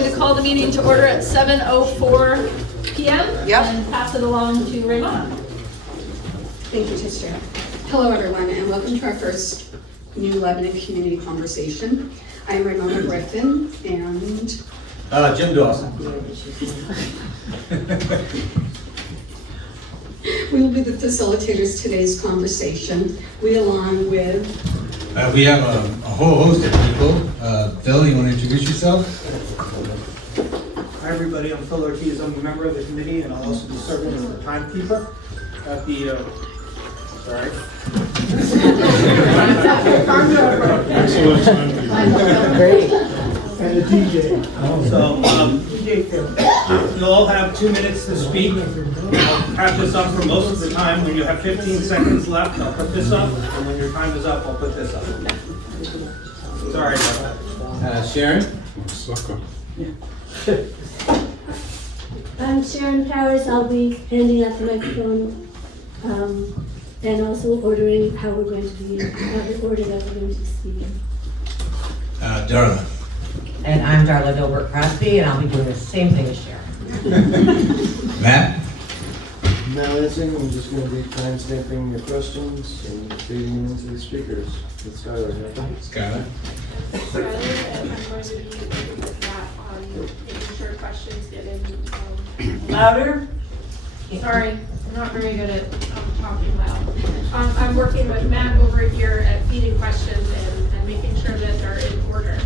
going to call the meeting to order at 7:04 p.m. And pass it along to Raymond. Thank you, Tish. Hello, everyone, and welcome to our first New Lebanon Community Conversation. I am Ramona Griffin, and Jim Dawson. we will be the facilitators today's conversation. We, along with We have a whole host of people. Phil, you want to introduce yourself? Hi everybody, I'm Phil Ortiz. I'm a member of the committee and I'll also be serving as the timekeeper at the, sorry. Great. And the DJ. So, you'll all have 2 minutes to speak. I'll have this up for most of the time. When you have 15 seconds left, I'll put this up. And when your time is up, I'll put this up. Sorry about that. Sharon? I'm Sharon Powers. I'll be handing out the microphone and also ordering how we're going to be, the order that we're going to be speaking. Darla. And I'm Darla Dilbert-Crosby, and I'll be doing the same thing as Sharon. Matt? Matt Lansing, I'm just going to be time stamping your questions and feeding them into the speakers. It's Skylar. Skylar? Skylar, and I'm going to be working with Matt on making sure questions get in. Louder? Sorry, I'm not very good at talking loud. I'm working with Matt over here at feeding questions and making sure that they're in order.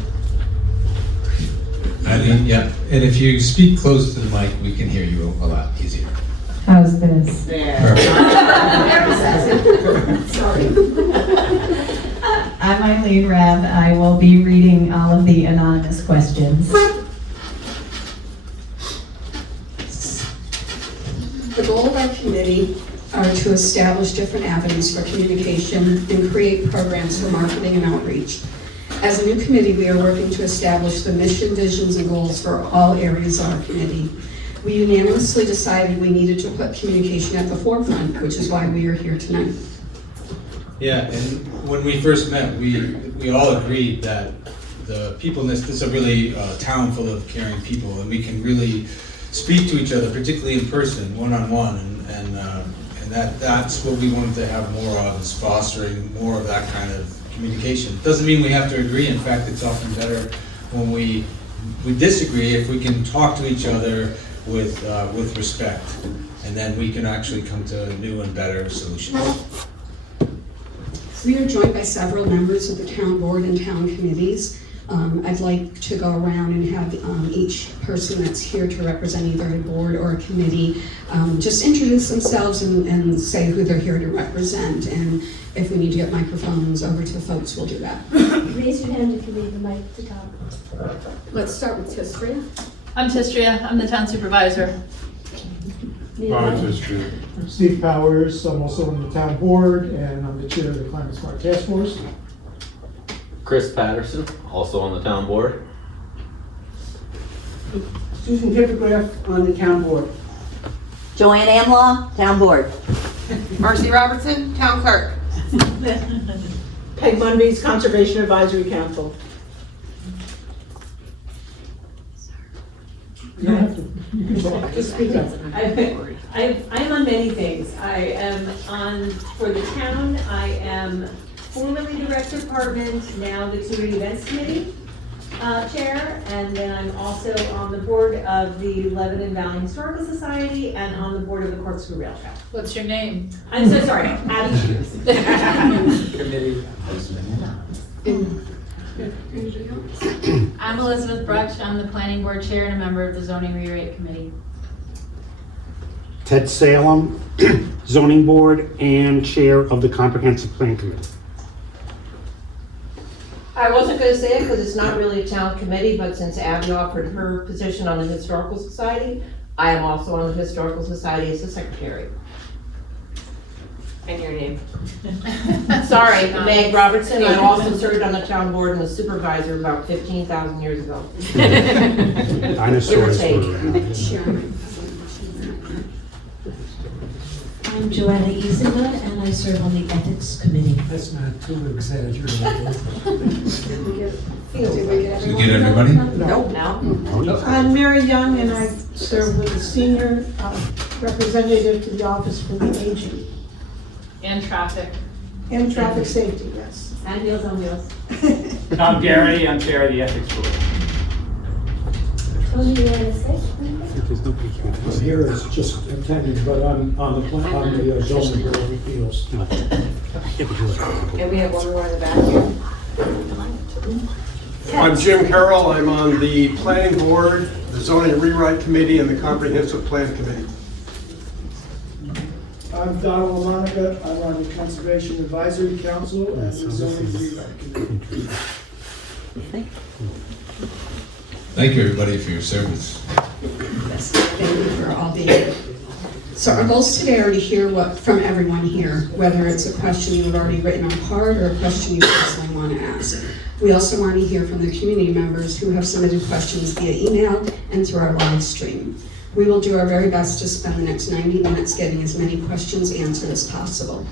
Eileen, yeah. And if you speak close to the mic, we can hear you a lot easier. How's this? Sorry. I'm Eileen Rabb. I will be reading all of the anonymous questions. The goal of our committee are to establish different avenues for communication and create programs for marketing and outreach. As a new committee, we are working to establish the mission, visions, and goals for all areas of our committee. We unanimously decided we needed to put communication at the forefront, which is why we are here tonight. Yeah, and when we first met, we all agreed that the people in this is a really town full of caring people, and we can really speak to each other, particularly in person, one-on-one, and that's what we wanted to have more of, is fostering more of that kind of communication. Doesn't mean we have to agree. In fact, it's often better when we disagree if we can talk to each other with respect, and then we can actually come to new and better solutions. We are joined by several members of the town board and town committees. I'd like to go around and have each person that's here to represent either a board or a committee just introduce themselves and say who they're here to represent. And if we need to get microphones over to folks, we'll do that. Raise your hand if you need the mic to talk. Let's start with Tistria. I'm Tistria. I'm the town supervisor. Steve Powers, I'm also on the town board, and I'm the chair of the Climate Smart Task Force. Chris Patterson, also on the town board. Susan Tippergraph on the town board. Joanne Amlaw, town board. Marcy Robertson, town clerk. Peg Mundy's Conservation Advisory Council. You don't have to, you can talk. Just speak up. I'm on many things. I am on, for the town, I am formerly the rec department, now the community events committee chair, and then I'm also on the board of the Lebanon Valley Historical Society and on the board of the Corkscrew Rail Trail. What's your name? I'm so sorry, Abby Shoes. Committee. I'm Elizabeth Brutch. I'm the planning board chair and a member of the zoning rewrite committee. Ted Salem, zoning board and chair of the comprehensive plan committee. I wasn't going to say it because it's not really a town committee, but since Abby offered her position on the Historical Society, I am also on the Historical Society as the secretary. And your name? Sorry, Meg Robertson. I also served on the town board and was supervisor about 15,000 years ago. Dinosaurs Give or were around. Sharon. I'm Joanna 𝗙𝗟𝗏, and I serve on the Ethics Committee. That's not too exaggerated. Did we get everybody? No. I'm Mary Young, and I serve with the senior representative to the Office for the Aging And traffic. and Traffic Safety, yes. And Meals on Wheels. I'm Gary, I'm chair of the ethics board. Tony, you want to say? I'm here as just attending, but I'm on the zoning board of appeals. And we have one more in the back here. I'm Jim Carroll. I'm on the Planning Board, the Zoning Rewrite Committee, and the Comprehensive Plan Committee. I'm Donald LaMonica. I'm on the Conservation Advisory Council and the Zoning Rewrite Committee. Thank you, everybody, for your service. Yes, thank you for all being here. So our goals today are to hear from everyone here, whether it's a question you've already written on a card or a question you personally want to ask. We also want to hear from the community members who have submitted questions via email and through our live stream. We will do our very best to spend the next 90 minutes getting as many questions answered as possible.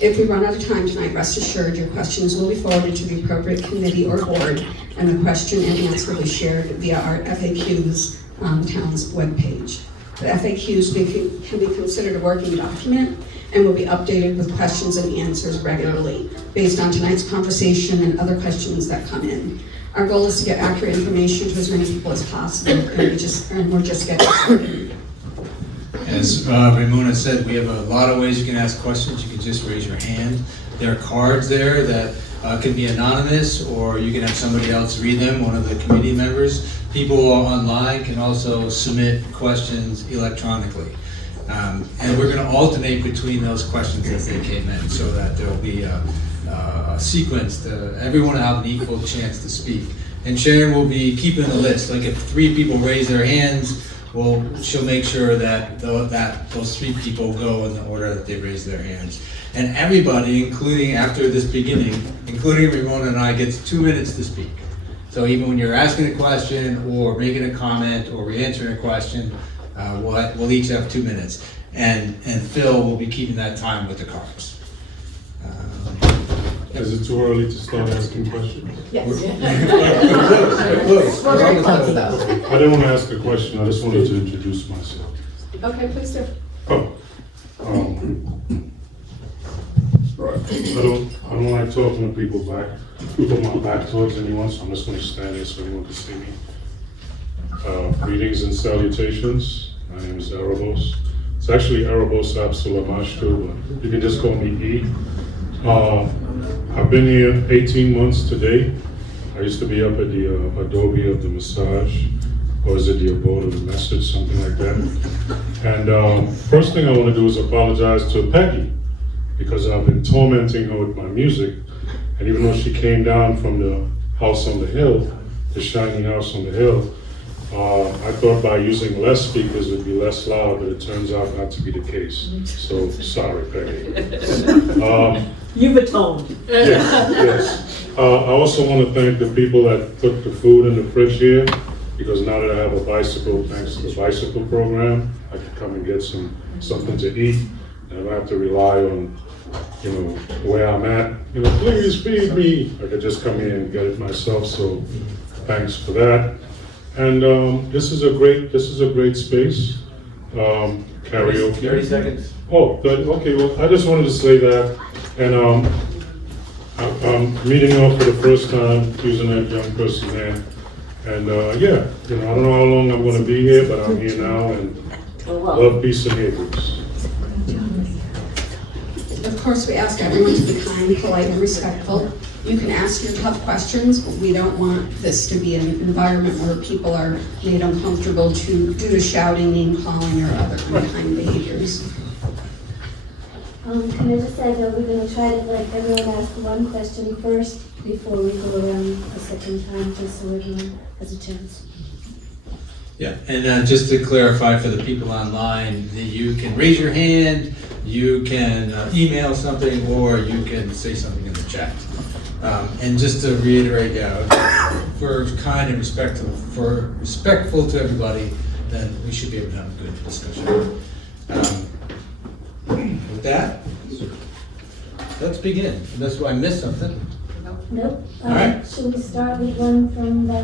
If we run out of time tonight, rest assured your questions will be forwarded to the appropriate committee or board, and the question and answer will be shared via our FAQs on the town's webpage. The FAQs can be considered a working document and will be updated with questions and answers regularly based on tonight's conversation and other questions that come in. Our goal is to get accurate information to as many people as possible, and we're just getting started. As Ramona said, we have a lot of ways you can ask questions. You can just raise your hand. There are cards there that can be anonymous, or you can have somebody else read them, one of the committee members. People online can also submit questions electronically. And we're going to alternate between those questions as they came in, so that there will be a sequence. Everyone will have an equal chance to speak. And Sharon will be keeping the list. Like if 3 people raise their hands, she'll make sure that those 3 people go in the order that they raise their hands. And everybody, including after this beginning, including Ramona and I, gets 2 minutes to speak. So even when you're asking a question or making a comment or re-answering a question, we'll each have 2 minutes. And Phil will be keeping that time with the cards. Is it too early to start asking questions? Yes. I didn't want to ask a question, I just wanted to introduce myself. Okay, please do. I don't like talking to people with my back towards anyone, so I'm just going to stand here so anyone can see me. Greetings and salutations. My name is 𝗙𝗟𝗏𝗄. It's actually 𝗙𝗟𝗏𝗄 𝗙𝗟𝗏𝗄, but you can just call me E. I've been here 18 months today. I used to be up at the Adobe of the massage, or is it the abode of the message, something like that. And first thing I want to do is apologize to Peggy, because I've been tormenting her with my music. And even though she came down from the house on the hill, the shiny house on the hill, I thought by using less speakers it would be less loud, but it turns out not to be the case. So sorry, Peggy. You've atoned. Yes. I also want to thank the people that put the food in the fridge here, because now that I have a bicycle, thanks to the bicycle program, I can come and get something to eat, and I don't have to rely on, where I'm at. Please feed me. I could just come here and get it myself. So thanks for that. And this is a great space. Karaoke. 30 seconds. Oh, okay. Well, I just wanted to say that. And I'm meeting up for the first time using that young person there. And yeah, I don't know how long I'm going to be here, but I'm here now, and love, peace, and neighbors. Of course, we ask everyone to be kind, polite, and respectful. You can ask your tough questions, but we don't want this to be an environment where people are made uncomfortable due to shouting, name calling, or other unkind behaviors. Can I just add that we're going to try to let everyone ask one question first before we go around a second time, just so everyone has a chance. Yeah, and just to clarify for the people online, you can raise your hand, you can email something, or you can say something in the chat. And just to reiterate, if we're kind and respectful to everybody, then we should be able to have a good discussion. that, let's begin. Unless I missed something. Nope. All right. Should we start with one from the,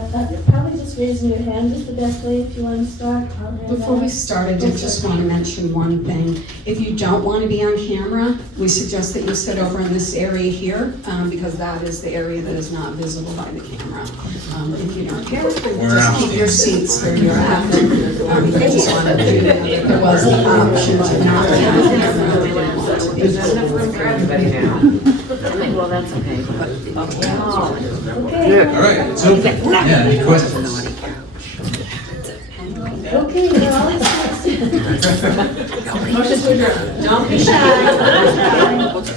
probably just raising your hand is the best way if you want to start. I'll hand Before we that. start, I did just want to mention one thing. If you don't want to be on camera, we suggest that you sit over in this area here, because that is the area that is not visible by the camera. If you don't care, just keep your seats where you're at. I just wanted to, there was the option to not be on camera. We didn't want to be. There's enough room for everybody now. Well, that's okay. Okay. All right, it's open. Yeah, any questions? Okay, we're all exhausted. Motion to adjourn. Don't be shy.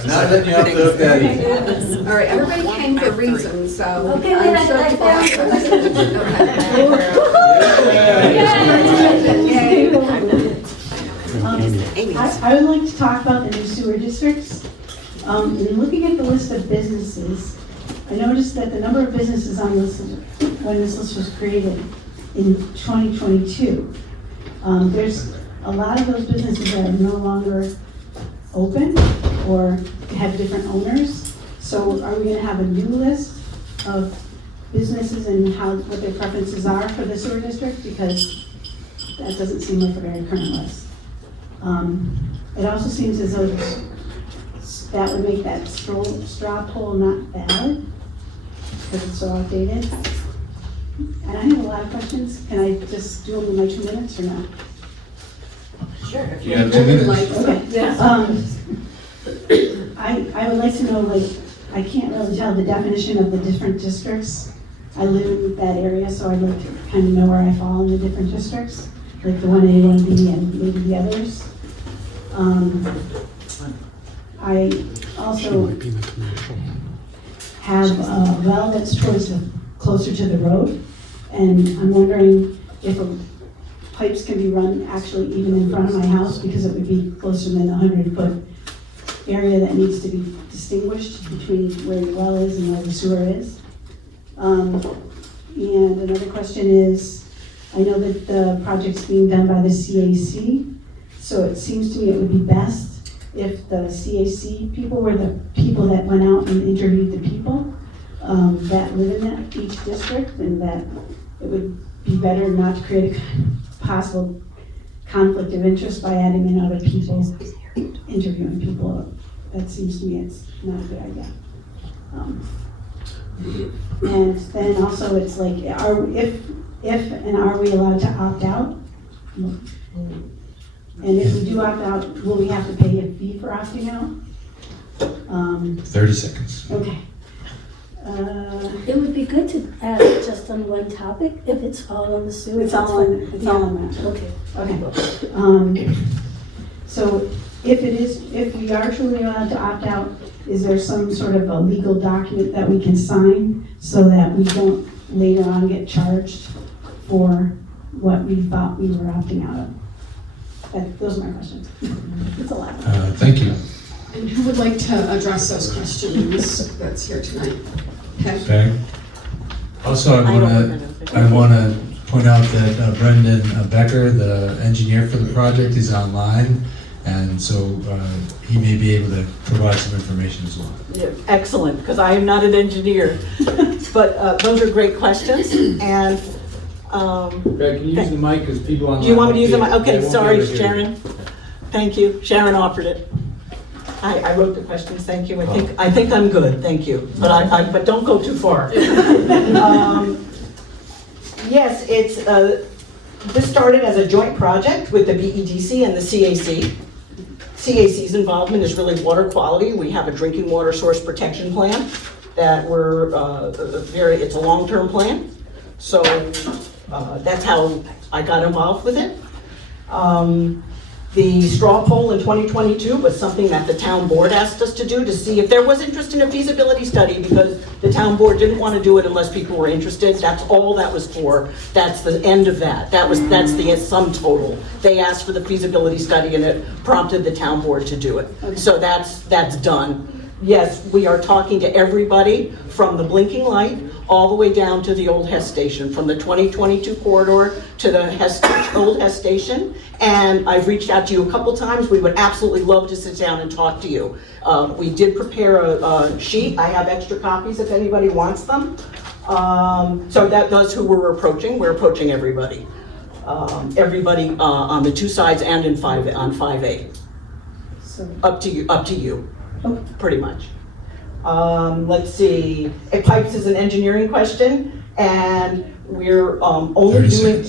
Not letting you off the hook that easy. All right, everybody came for reasons, so. Okay, I'm wait, sure I people I would like to talk about the new sewer districts. In looking at the list of businesses, I noticed that the number of businesses on this, when this list was created in 2022, there's a lot of those businesses that are no longer open or have different owners. So are we going to have a new list of businesses and what their preferences are for the sewer district? Because that doesn't seem like a very current list. It also seems as though that would make that straw poll not valid because it's so outdated. And I have a lot of questions. Can I just do them in my 2 minutes or not? Sure. You have 2 minutes. Okay. I would like to know, like, I can't really tell the definition of the different districts. I live in that area, so I'd like to kind of know where I fall in the different districts, like the 1A, 1B, and maybe the others. I also have a well that's closer to the road, and I'm wondering if pipes can be run actually even in front of my house, because it would be closer than the 100-foot area that needs to be distinguished between where your well is and where the sewer is. And another question is, I know that the project's being done by the CAC, so it seems to me it would be best if the CAC people were the people that went out and interviewed the people that live in each district, and that it would be better not to create a possible conflict of interest by adding in other people, interviewing people. That seems to me it's not a good idea. And then also it's like, are we allowed to opt out? And if we do opt out, will we have to pay a fee for opting out? 30 seconds. Okay. It would be good to add just on one topic, if it's all on the sewer. It's all on that. Okay. Okay. So if we are truly allowed to opt out, is there some sort of a legal document that we can sign so that we don't later on get charged for what we thought we were opting out of? Those are my questions. It's a lot. Thank you. And who would like to address those questions that's here tonight? Okay. Also, I want to point out that Brendan Becker, the engineer for the project, is online, and so he may be able to provide some information as well. Yeah, excellent, because I am not an engineer. But those are great questions, and Greg, can you use the mic, because people online... do you want me to use the mic? Okay, they won't sorry, be able to hear you. Sharon. Thank you. Sharon offered it. I wrote the questions, thank you. I think I'm good, thank you. But but don't go too far. Yes, this started as a joint project with the BEDC and the CAC. CAC's involvement is really water quality. We have a drinking water source protection plan that it's a long-term plan. So that's how I got involved with it. The straw poll in 2022 was something that the town board asked us to do to see if there was interest in a feasibility study, because the town board didn't want to do it unless people were interested. That's all that was for. That's the end of that. That's the sum total. They asked for the feasibility study and it prompted the town board to do it. Okay. So that's done. Yes, we are talking to everybody from the blinking light all the way down to the old Hess station, from the 2022 corridor to the old Hess station. And I've reached out to you a couple times. We would absolutely love to sit down and talk to you. We did prepare a sheet. I have extra copies if anybody wants them. So that's who we're approaching. We're approaching everybody. Everybody on the two sides and on 5A. So, Up to you, pretty much. Let's see, pipes is an engineering question, and we're only doing,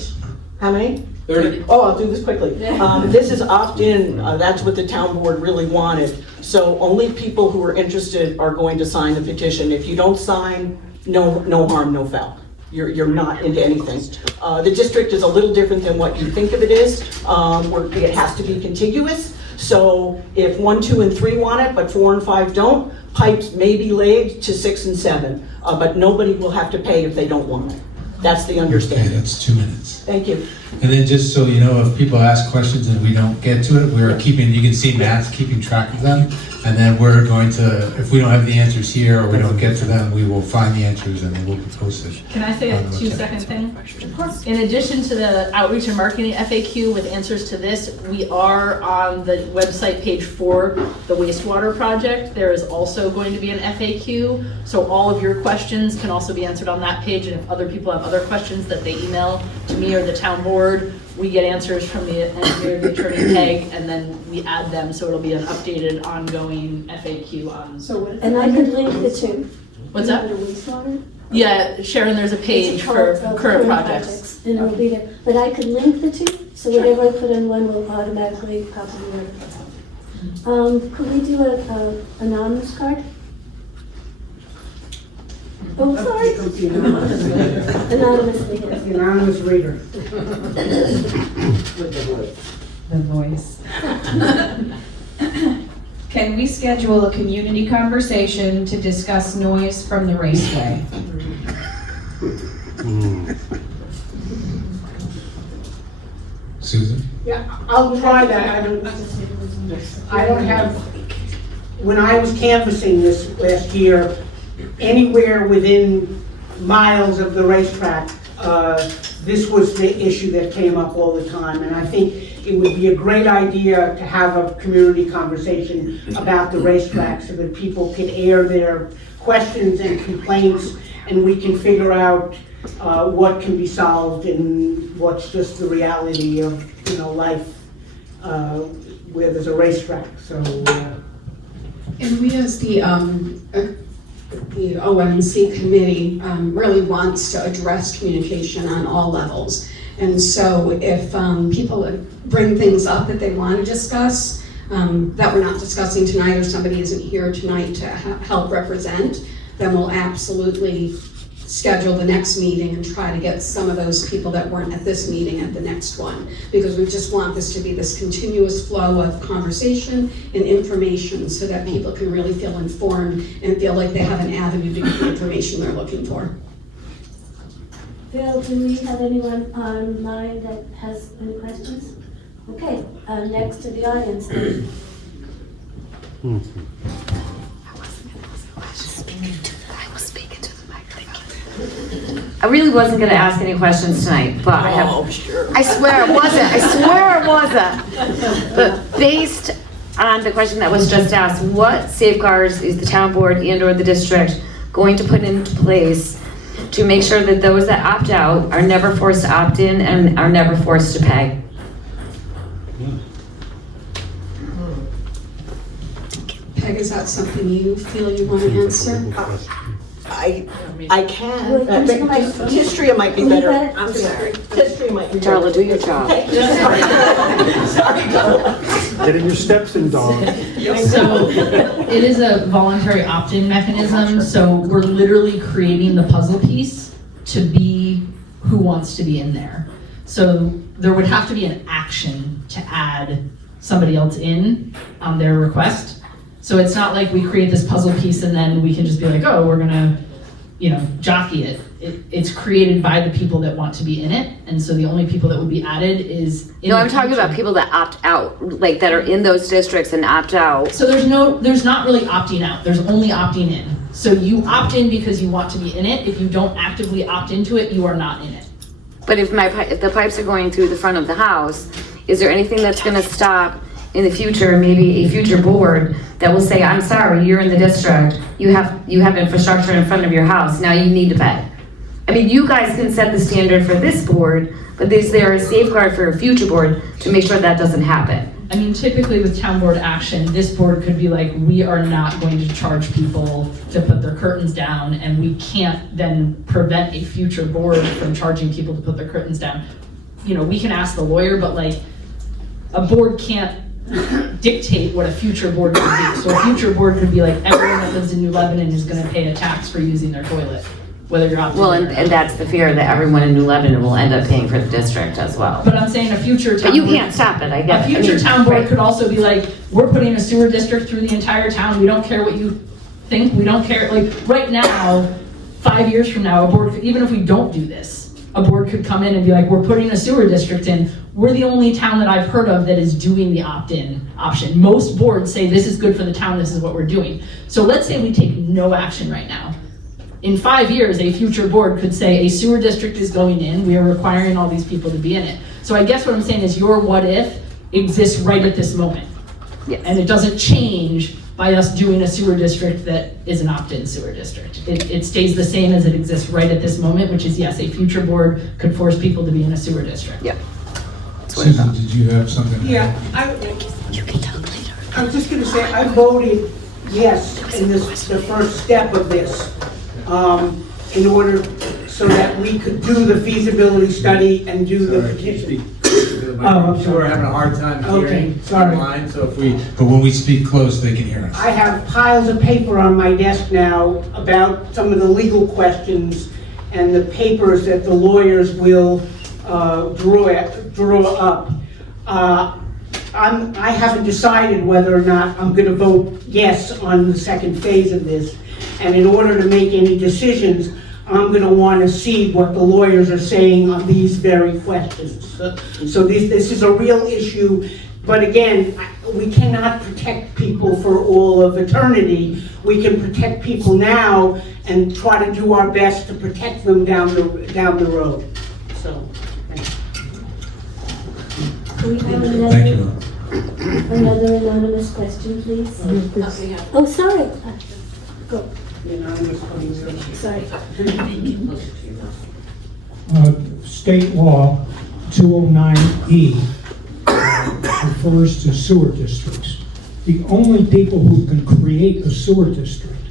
how many? 30. Oh, I'll do this quickly. This is opt-in, that's what the town board really wanted. So only people who are interested are going to sign the petition. If you don't sign, no harm, no foul. You're not into anything. The district is a little different than what you think of it is. It has to be contiguous. So if 1, 2, and 3 want it, but 4 and 5 don't, pipes may be laid to 6 and 7, but nobody will have to pay if they don't want it. That's the understanding. That's 2 minutes. Thank you. And then just so you know, if people ask questions and we don't get to it, we're keeping, you can see Matt's keeping track of them. And then we're going to, if we don't have the answers here or we don't get to them, we will find the answers and they will be posted. Can I say a 2-second thing? Of course. In addition to the outreach and marketing FAQ with answers to this, we are on the website page for the wastewater project. There is also going to be an FAQ. So all of your questions can also be answered on that page. And if other people have other questions that they email to me or the town board, we get answers from the engineer, the attorney Peg, and then we add them, so it'll be an updated, ongoing FAQ on. And I could link the two. What's that? The wastewater? Yeah, Sharon, there's a page for current projects. And it'll be there, but I could link the two, so whatever I put in one will automatically pop in the other. Could we do a anonymous card? Oh, sorry. Anonymously, yes. Anonymous reader. The voice. Can we schedule a community conversation to discuss noise from the raceway? Susan? Yeah, I'll try that. I don't have, when I was canvassing this last year, anywhere within miles of the racetrack, this was the issue that came up all the time. And I think it would be a great idea to have a community conversation about the racetrack so that people can air their questions and complaints, and we can figure out what can be solved and what's just the reality of, life where there's a racetrack. So. And we as the OMC committee really wants to address communication on all levels. And so if people bring things up that they want to discuss that we're not discussing tonight, or somebody isn't here tonight to help represent, then we'll absolutely schedule the next meeting and try to get some of those people that weren't at this meeting at the next one. Because we just want this to be this continuous flow of conversation and information so that people can really feel informed and feel like they have an avenue to get the information they're looking for. Bill, do we have anyone online that has any questions? Okay, next to the audience then. I really wasn't going to ask any questions tonight, but I have. Oh, sure. I swear it wasn't. I swear it wasn't. But based on the question that was just asked, what safeguards is the town board and/or the district going to put into place to make sure that those that opt out are never forced to opt in and are never forced to pay? Peg, is that something you feel you want to answer? I can. History might be better. I'm sorry. History might be better. Darla, do your job. Sorry, Get in your steps in, dog. So it is a voluntary opt-in mechanism, so we're literally creating the puzzle piece to be who wants to be in there. So there would have to be an action to add somebody else in on their request. So it's not like we create this puzzle piece and then we can just be like, oh, we're gonna, jockey it. It's created by the people that want to be in it, and so the only people that would be added is. No, I'm talking about people that opt out, that are in those districts and opt out. So there's not really opting out. There's only opting in. So you opt in because you want to be in it. If you don't actively opt into it, you are not in it. But if the pipes are going through the front of the house, is there anything that's gonna stop in the future, maybe a future board that will say, I'm sorry, you're in the district, you have infrastructure in front of your house, now you need to pay? I mean, you guys can set the standard for this board, but is there a safeguard for a future board to make sure that doesn't happen? I mean, typically with town board action, this board could be like, we are not going to charge people to put their curtains down, and we can't then prevent a future board from charging people to put their curtains down. You know, we can ask the lawyer, but like, a board can't dictate what a future board could do. So a future board could be like, everyone that lives in New Lebanon is gonna pay a tax for using their toilet, whether you're out. Well, and that's the fear that everyone in New Lebanon will end up paying for the district as well. But I'm saying a future town But you board- can't stop it, I guess. A future town board could also be like, we're putting a sewer district through the entire town, we don't care what you think, we don't care, like, right now, 5 years from now, a board, even if we don't do this, a board could come in and be like, we're putting a sewer district in, we're the only town that I've heard of that is doing the opt-in option. Most boards say this is good for the town, this is what we're doing. So let's say we take no action right now. In 5 years, a future board could say a sewer district is going in, we are requiring all these people to be in it. So I guess what I'm saying is your what if exists right at this moment. Yes. And it doesn't change by us doing a sewer district that is an opt-in sewer district. It stays the same as it exists right at this moment, which is yes, a future board could force people to be in a sewer district. Yep. Susan, did you have something? Yeah, You can talk later. I was just gonna say, I voted yes in this, the first step of this, in order so that we could do the feasibility study and do the petition. Oh, I'm We're sorry. having a hard time hearing sorry. online, so but when we speak close, they can hear us. I have piles of paper on my desk now about some of the legal questions and the papers that the lawyers will draw up. I haven't decided whether or not I'm going to vote yes on the second phase of this. And in order to make any decisions, I'm going to want to see what the lawyers are saying on these very questions. So this is a real issue. But again, we cannot protect people for all of eternity. We can protect people now and try to do our best to protect them down the road. So. Can we have another anonymous question, please? Oh, sorry. Go. Sorry. State law 209E refers to sewer districts. The only people who can create a sewer district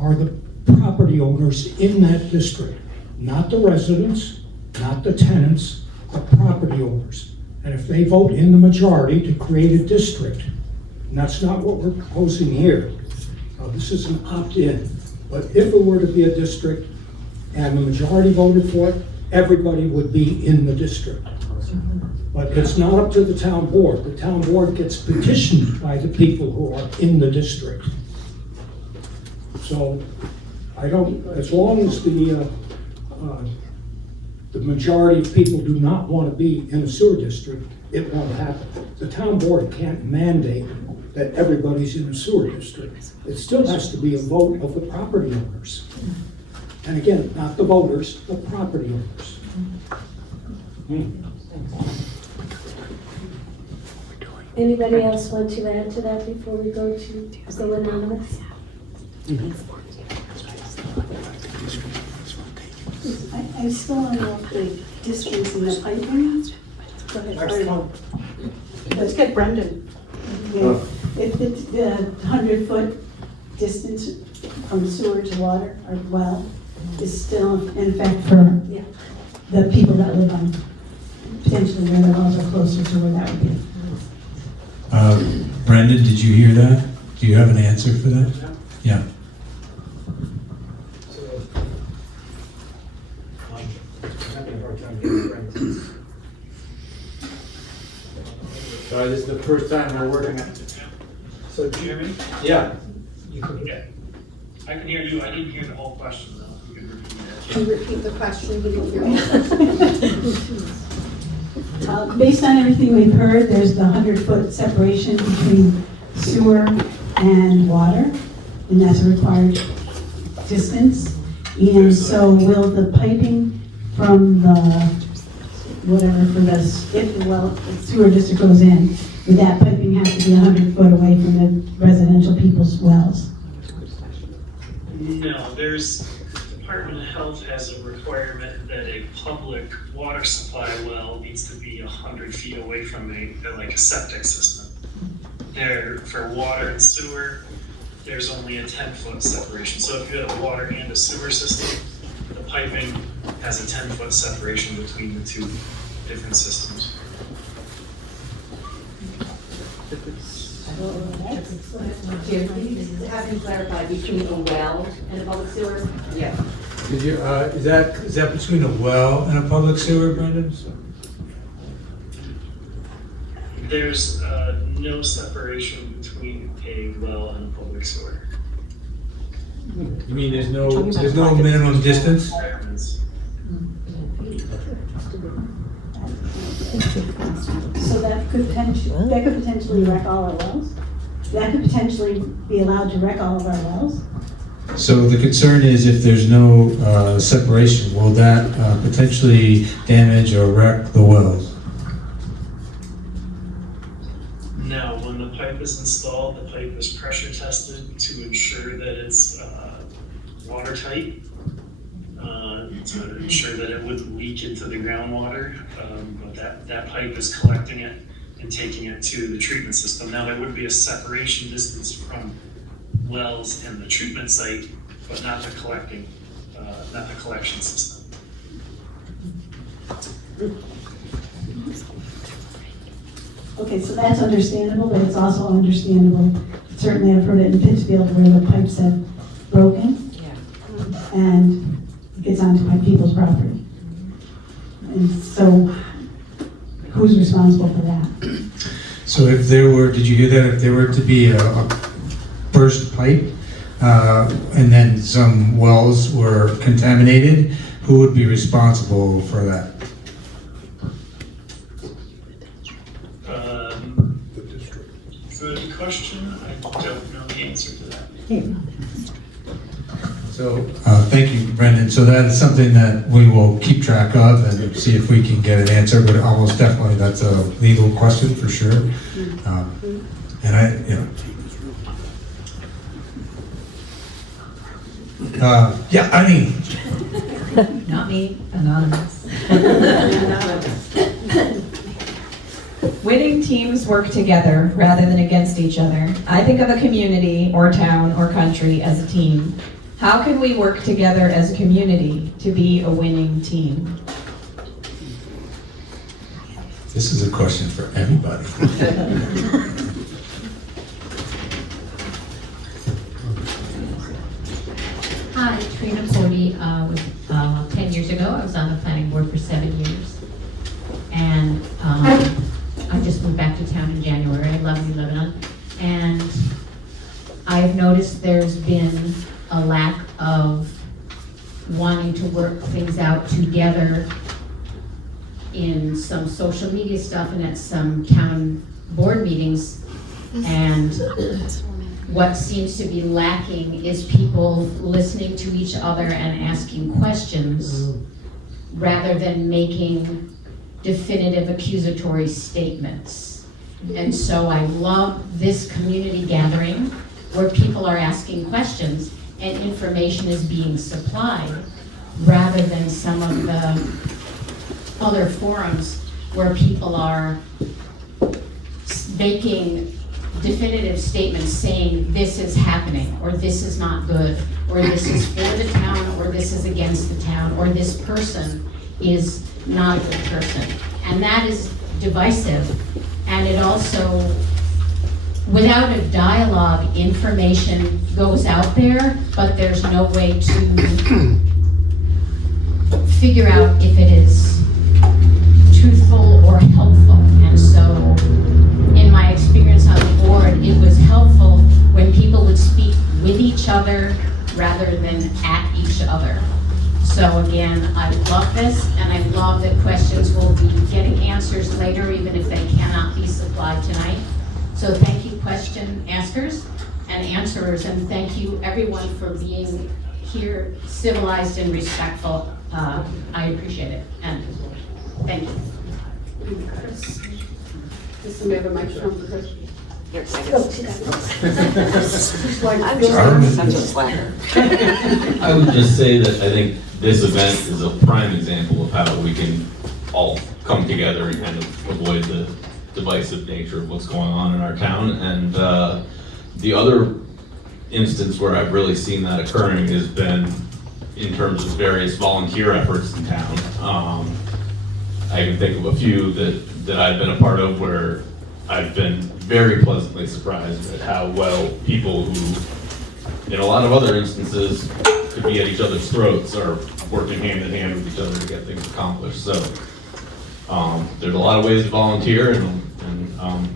are the property owners in that district, not the residents, not the tenants, the property owners. And if they vote in the majority to create a district, and that's not what we're proposing here. This is an opt-in. But if it were to be a district and the majority voted for it, everybody would be in the district. But it's not up to the town board. The town board gets petitioned by the people who are in the district. So as long as the majority of people do not want to be in a sewer district, it won't happen. The town board can't mandate that everybody's in a sewer district. It still has to be a vote of the property owners. And again, not the voters, the property owners. Anybody else want to add to that before we go anonymous? I still want to know the distance in the piping. Go ahead. Sorry. Let's get Brendan. Yeah. If it's the 100-foot distance from sewer to water or well is still in effect for the people that live on potentially where the wells are closer to where that would be. Brendan, did you hear that? Do you have an answer for that? Yeah. Sorry, this is the first time we're working on it. So do you hear me? Yeah. Okay. I can hear you, I didn't hear the whole question though. You can repeat it. Can you repeat the question? We didn't hear it. Based on everything we've heard, there's the 100-foot separation between sewer and water, and that's a required distance. And so will the piping from the, whatever, for the, if the well, the sewer district goes in, would that piping have to be 100 foot away from the residential people's wells? No, there's, Department of Health has a requirement that a public water supply well needs to be 100 feet away from a septic system. There, for water and sewer, there's only a 10-foot separation. So if you have a water and a sewer system, the piping has a 10-foot separation between the two different systems. Jim, can you just have you clarify between a well and a public sewer? Yeah. Could you, is that between a well and a public sewer, Brendan? There's no separation between a well and a public sewer. You mean there's no minimum distance? So that could potentially wreck all our wells? That could potentially be allowed to wreck all of our wells? So the concern is if there's no separation, will that potentially damage or wreck the wells? No, when the pipe is installed, the pipe is pressure tested to ensure that it's watertight, to ensure that it wouldn't leak into the groundwater. But that pipe is collecting it and taking it to the treatment system. Now, there would be a separation distance from wells and the treatment site, but not the collection system. Okay, so that's understandable, but it's also understandable, certainly I've heard it in Pittsfield where the pipes have broken. And it gets onto my people's property. And so, who's responsible for that? So if there were, did you hear that? If there were to be a burst pipe and then some wells were contaminated, who would be responsible for that? Good question. I don't know the answer to that. So, thank you, Brendan. So that is something that we will keep track of and see if we can get an answer, but almost definitely that's a legal question for sure. And yeah, I mean. Not me, anonymous. Winning teams work together rather than against each other. I think of a community or town or country as a team. How can we work together as a community to be a winning team? This is a question for everybody. Hi, Trina Cordy. 10 years ago, I was on the planning board for 7 years. And I just moved back to town in January. I love New Lebanon. And I've noticed there's been a lack of wanting to work things out together in some social media stuff and at some town board meetings. And what seems to be lacking is people listening to each other and asking questions rather than making definitive accusatory statements. And so I love this community gathering where people are asking questions and information is being supplied rather than some of the other forums where people are making definitive statements saying this is happening, or this is not good, or this is for the town, or this is against the town, or this person is not a good person. And that is divisive. And it also, without a dialogue, information goes out there, but there's no way to figure out if it is truthful or helpful. And so, in my experience on the board, it was helpful when people would speak with each other rather than at each other. So again, I love this, and I love that questions will be getting answers later, even if they cannot be supplied tonight. So thank you, question askers and answerers, and thank you everyone for being here civilized and respectful. I appreciate it, and thank you. Does somebody have a microphone for Chris? Here, Such a slacker. I would just say that I think this event is a prime example of how we can all come together and kind of avoid the divisive nature of what's going on in our town. And the other instance where I've really seen that occurring has been in terms of various volunteer efforts in town. I can think of a few that I've been a part of where I've been very pleasantly surprised at how well people who, in a lot of other instances, could be at each other's throats are working hand in hand with each other to get things accomplished. So there's a lot of ways to volunteer, and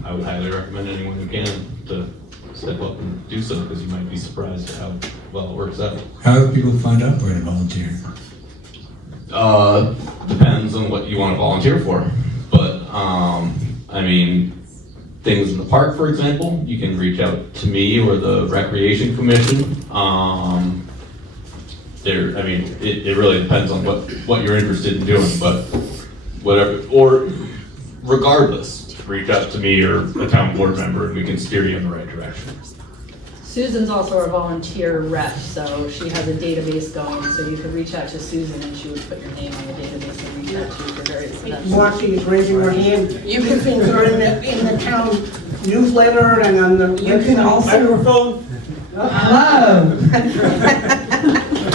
I would highly recommend anyone who can to step up and do so, because you might be surprised at how well it works out. How do people find out where to volunteer? Depends on what you want to volunteer for, but I mean, things in the park, for example, you can reach out to me or the Recreation Commission. It really depends on what you're interested in doing, but whatever, or regardless, reach out to me or a town board member and we can steer you in the right direction. Susan's also a volunteer rep, so she has a database going, so you could reach out to Susan and she would put your name on the database and reach out to you for various events. Marcy is raising her hand. You can things are in the town newsletter and on the. You can also. Microphone. Hello.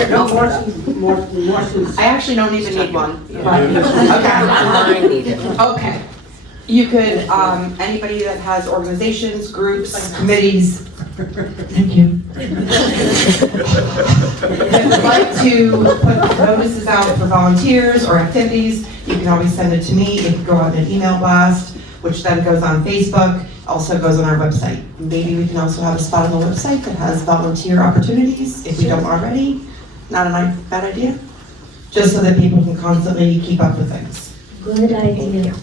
No, Marcy's. I actually don't even need one. I need it. Okay. You could, anybody that has organizations, groups, committees. Thank you. If you'd like to put notices out for volunteers or activities, you can always send it to me. It can go out in an email blast, which then goes on Facebook, also goes on our website. Maybe we can also have a spot on the website that has volunteer opportunities, if we don't already. Not a bad idea. Just so that people can constantly keep up with things. Good idea.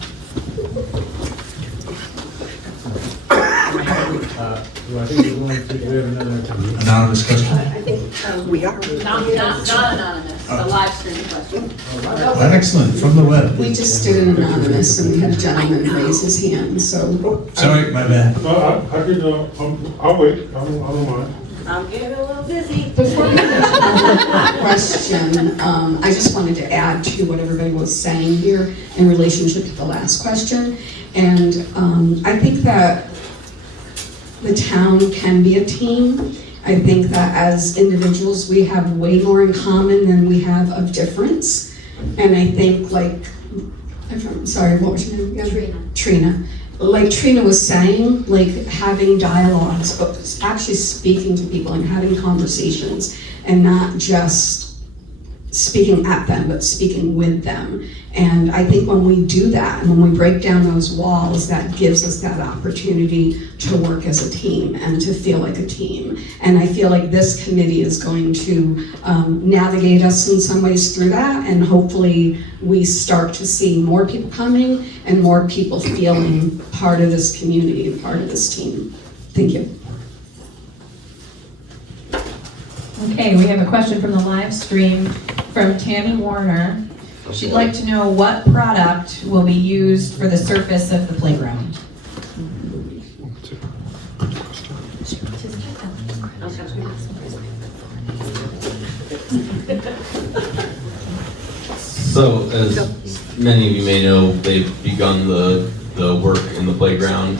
I think we're going to, we have another Anonymous question? We are. Not anonymous, a live stream question. Excellent, from the web. We just did an anonymous and we had a gentleman raise his hand, so. Sorry, my bad. I could, I'll wait, I don't mind. I'm getting a little busy. Before you answer the question, I just wanted to add to what everybody was saying here in relationship to the last question. And I think that the town can be a team. I think that as individuals, we have way more in common than we have of difference. And I think, like, I'm sorry, what was your name again? Trina. Like Trina was saying, like having dialogues, but actually speaking to people and having conversations and not just speaking at them, but speaking with them. And I think when we do that, and when we break down those walls, that gives us that opportunity to work as a team and to feel like a team. And I feel like this committee is going to navigate us in some ways through that, and hopefully we start to see more people coming and more people feeling part of this community and part of this team. Thank you. Okay, we have a question from the live stream from Tammy Warner. She'd like to know what product will be used for the surface of the playground. So, as many of you may know, they've begun the work in the playground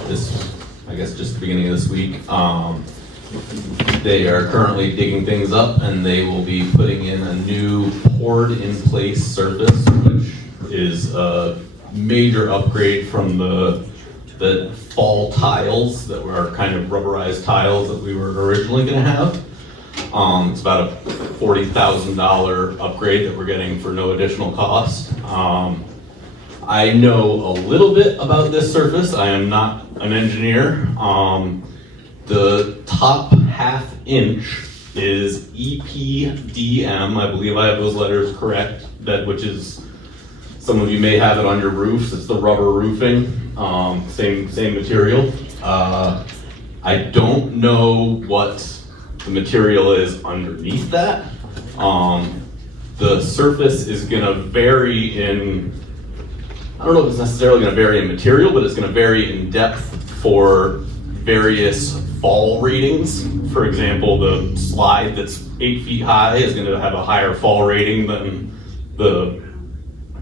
I guess just the beginning of this week. They are currently digging things up and they will be putting in a new poured-in-place surface, which is a major upgrade from the fall tiles that were kind of rubberized tiles that we were originally going to have. It's about a $40,000 upgrade that we're getting for no additional cost. I know a little bit about this surface. I am not an engineer. The top ½ inch is EPDM. I believe I have those letters correct. Which is, some of you may have it on your roofs. It's the rubber roofing, same material. I don't know what the material is underneath that. The surface is gonna vary in, I don't know if it's necessarily gonna vary in material, but it's gonna vary in depth for various fall ratings. For example, the slide that's 8 feet high is gonna have a higher fall rating than the,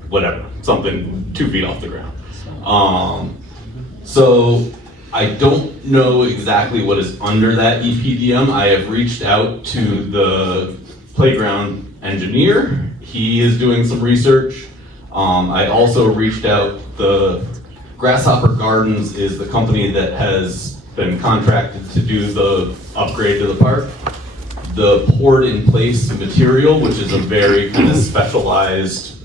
whatever, something 2 feet off the ground. So I don't know exactly what is under that EPDM. I have reached out to the playground engineer. He is doing some research. I also reached out, the Grasshopper Gardens is the company that has been contracted to do the upgrade to the park. The poured in place material, which is a very kind of specialized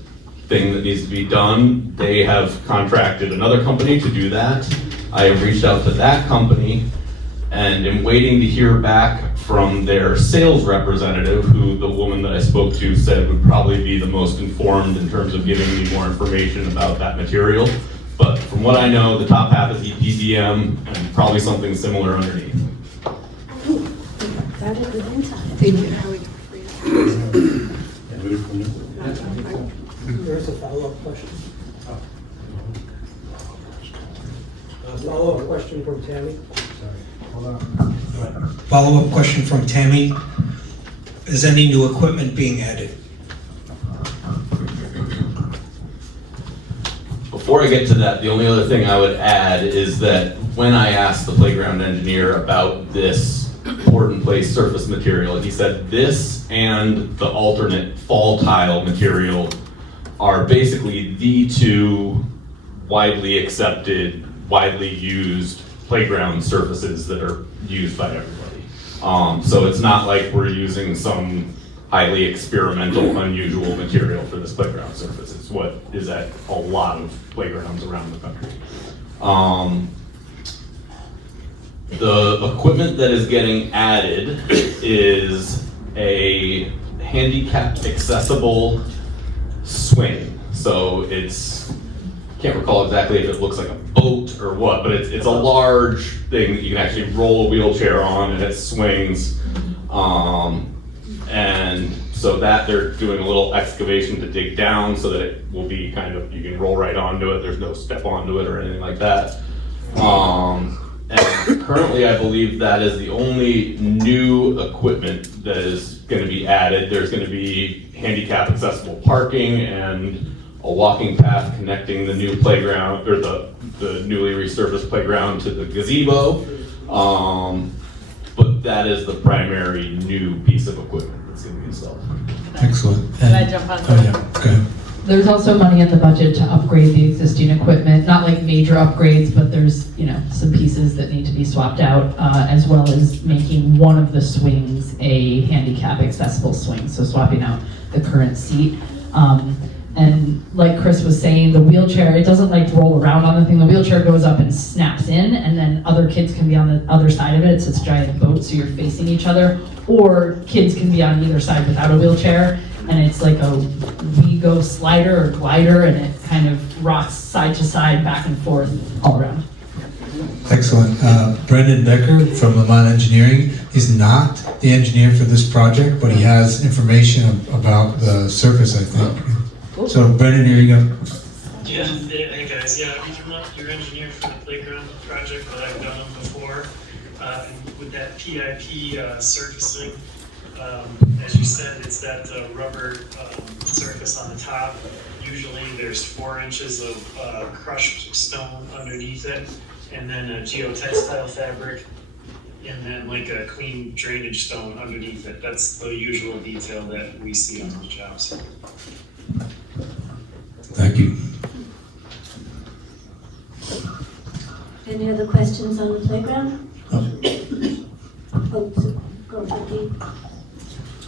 thing that needs to be done, they have contracted another company to do that. I have reached out to that company and am waiting to hear back from their sales representative, who the woman that I spoke to said would probably be the most informed in terms of giving me more information about that material. But from what I know, the top half is EPDM and probably something similar underneath. Thank you. There's a follow-up question. Follow-up question from Tammy. Follow-up question from Tammy. Is any new equipment being added? Before I get to that, the only other thing I would add is that when I asked the playground engineer about this poured in place surface material, he said this and the alternate fall tile material are basically the two widely accepted, widely used playground surfaces that are used by everybody. So it's not like we're using some highly experimental, unusual material for this playground surface. It's what is at a lot of playgrounds around the country. The equipment that is getting added is a handicap accessible swing. So it's, can't recall exactly if it looks like a boat or what, but it's a large thing that you can actually roll a wheelchair on and it swings. And so that they're doing a little excavation to dig down so that it will be kind of, you can roll right onto it. There's no step onto it or anything like that. And currently I believe that is the only new equipment that is going to be added. There's going to be handicap accessible parking and a walking path connecting the new playground, or the newly resurfaced playground, to the gazebo. But that is the primary new piece of equipment that's going to be installed. Excellent. Can I jump on? Oh yeah, go ahead. There's also money in the budget to upgrade the existing equipment, not like major upgrades, but there's, you know, some pieces that need to be swapped out, as well as making one of the swings a handicap accessible swing, so swapping out the current seat. And like Chris was saying, the wheelchair, it doesn't like roll around on the thing. The wheelchair goes up and snaps in, and then other kids can be on the other side of it. It's this giant boat, so you're facing each other. Or kids can be on either side without a wheelchair, and it's like a WeGo slider or glider, and it kind of rocks side to side, back and forth, all around. Excellent. Brendan Becker from Lamont Engineering is not the engineer for this project, but he has information about the surface, I think. So Brendan, here you go. Yeah, hey guys, yeah, I'm not your engineer for the playground project, but I've done them before. And with that PIP surfacing, as you said, it's that rubber surface on the top. Usually there's 4 inches of crushed stone underneath it, and then a geotextile fabric, and then like a clean drainage stone underneath it. That's the usual detail that we see on those jobs. Thank you. Any other questions on the playground? Oh, so go, Vicky.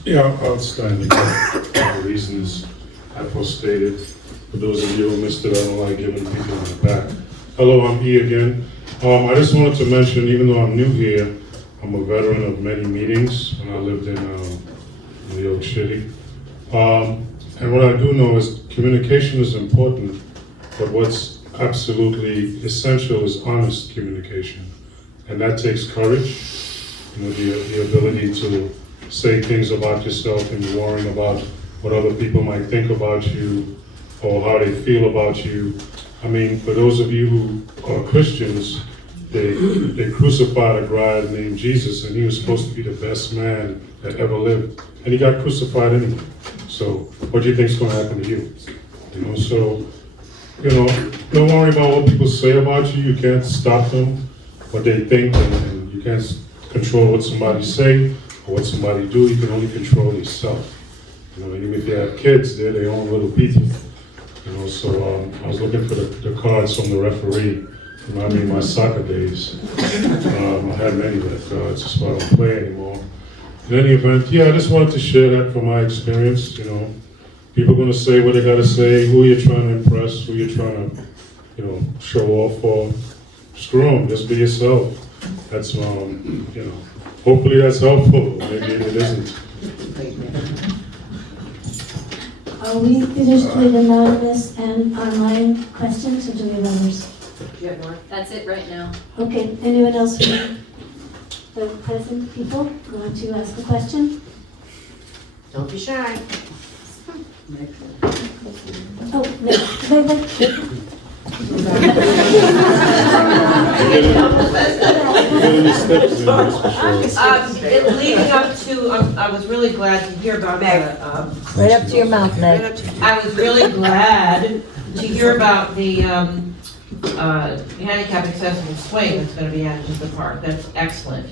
Yeah, outstanding. The reasons I poststated. For those of you who missed it, I don't like giving people on the back. Hello, I'm E again. I just wanted to mention, even though I'm new here, I'm a veteran of many meetings when I lived in New York City. And what I do know is communication is important, but what's absolutely essential is honest communication. And that takes courage, you know, the ability to say things about yourself and you're worrying about what other people might think about you or how they feel about you. I mean, for those of you who are Christians, they crucified a guy named Jesus, and he was supposed to be the best man that ever lived, and he got crucified anyway. So what do you think is going to happen to you? You know, so, you know, don't worry about what people say about you. You can't stop them, what they think, and you can't control what somebody say or what somebody do. You can only control yourself. You know, even if you have kids, they're their own little people. You know, so I was looking for the cards from the referee. Remind me of my soccer days. I had many red cards, that's why I don't play anymore. In any event, yeah, I just wanted to share that from my experience. You know, people are going to say what they got to say, who you're trying to impress, who you're trying to, you know, show off for. Screw them, just be yourself. That's, you know, hopefully that's helpful. Maybe it isn't. Are we finished with anonymous and online questions, or do we have others? That's it right now. Okay, anyone else from the present people want to ask a question? Don't be shy. Oh, no, wait. Leading up to, I was really glad to hear about that. Right up to your mouth, Meg. I was really glad to hear about the handicap accessible swing that's going to be added to the park. That's excellent.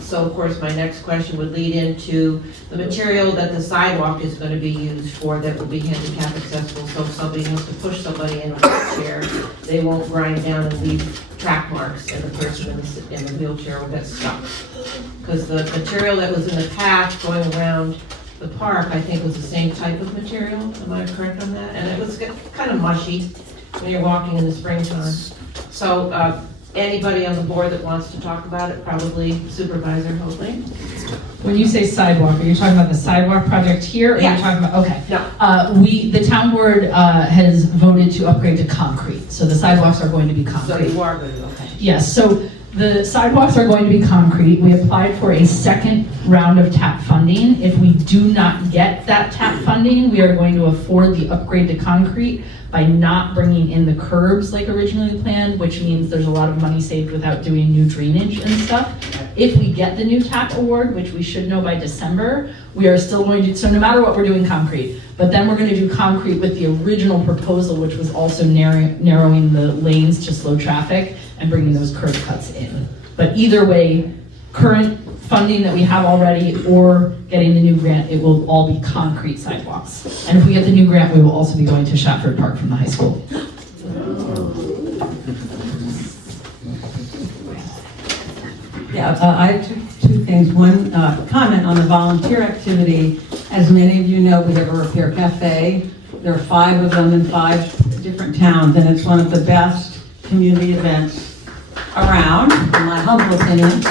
So of course my next question would lead into the material that the sidewalk is going to be used for that will be handicap accessible. So if somebody wants to push somebody in a wheelchair, they won't grind down and leave track marks, and the person in the wheelchair will get stuck. Because the material that was in the path going around the park, I think, was the same type of material. Am I correct on that? And it was kind of mushy when you're walking in the springtime. So anybody on the board that wants to talk about it, probably Supervisor Hoagland. When you say sidewalk, are you talking about the sidewalk project here? Or are you talking about, okay. No. The town board has voted to upgrade to concrete, so the sidewalks are going to be concrete. So you are going to, okay. Yes, so the sidewalks are going to be concrete. We applied for a second round of TAP funding. If we do not get that TAP funding, we are going to afford the upgrade to concrete by not bringing in the curbs like originally planned, which means there's a lot of money saved without doing new drainage and stuff. If we get the new TAP award, which we should know by December, we are still going to, so no matter what, we're doing concrete. But then we're going to do concrete with the original proposal, which was also narrowing the lanes to slow traffic and bringing those curb cuts in. But either way, current funding that we have already or getting the new grant, it will all be concrete sidewalks. And if we get the new grant, we will also be going to Shafford Park from the high school. Yeah, I have two things. One, comment on the volunteer activity. As many of you know, we have a repair cafe. There are 5 of them in 5 different towns, and it's one of the best community events around, in my humble opinion.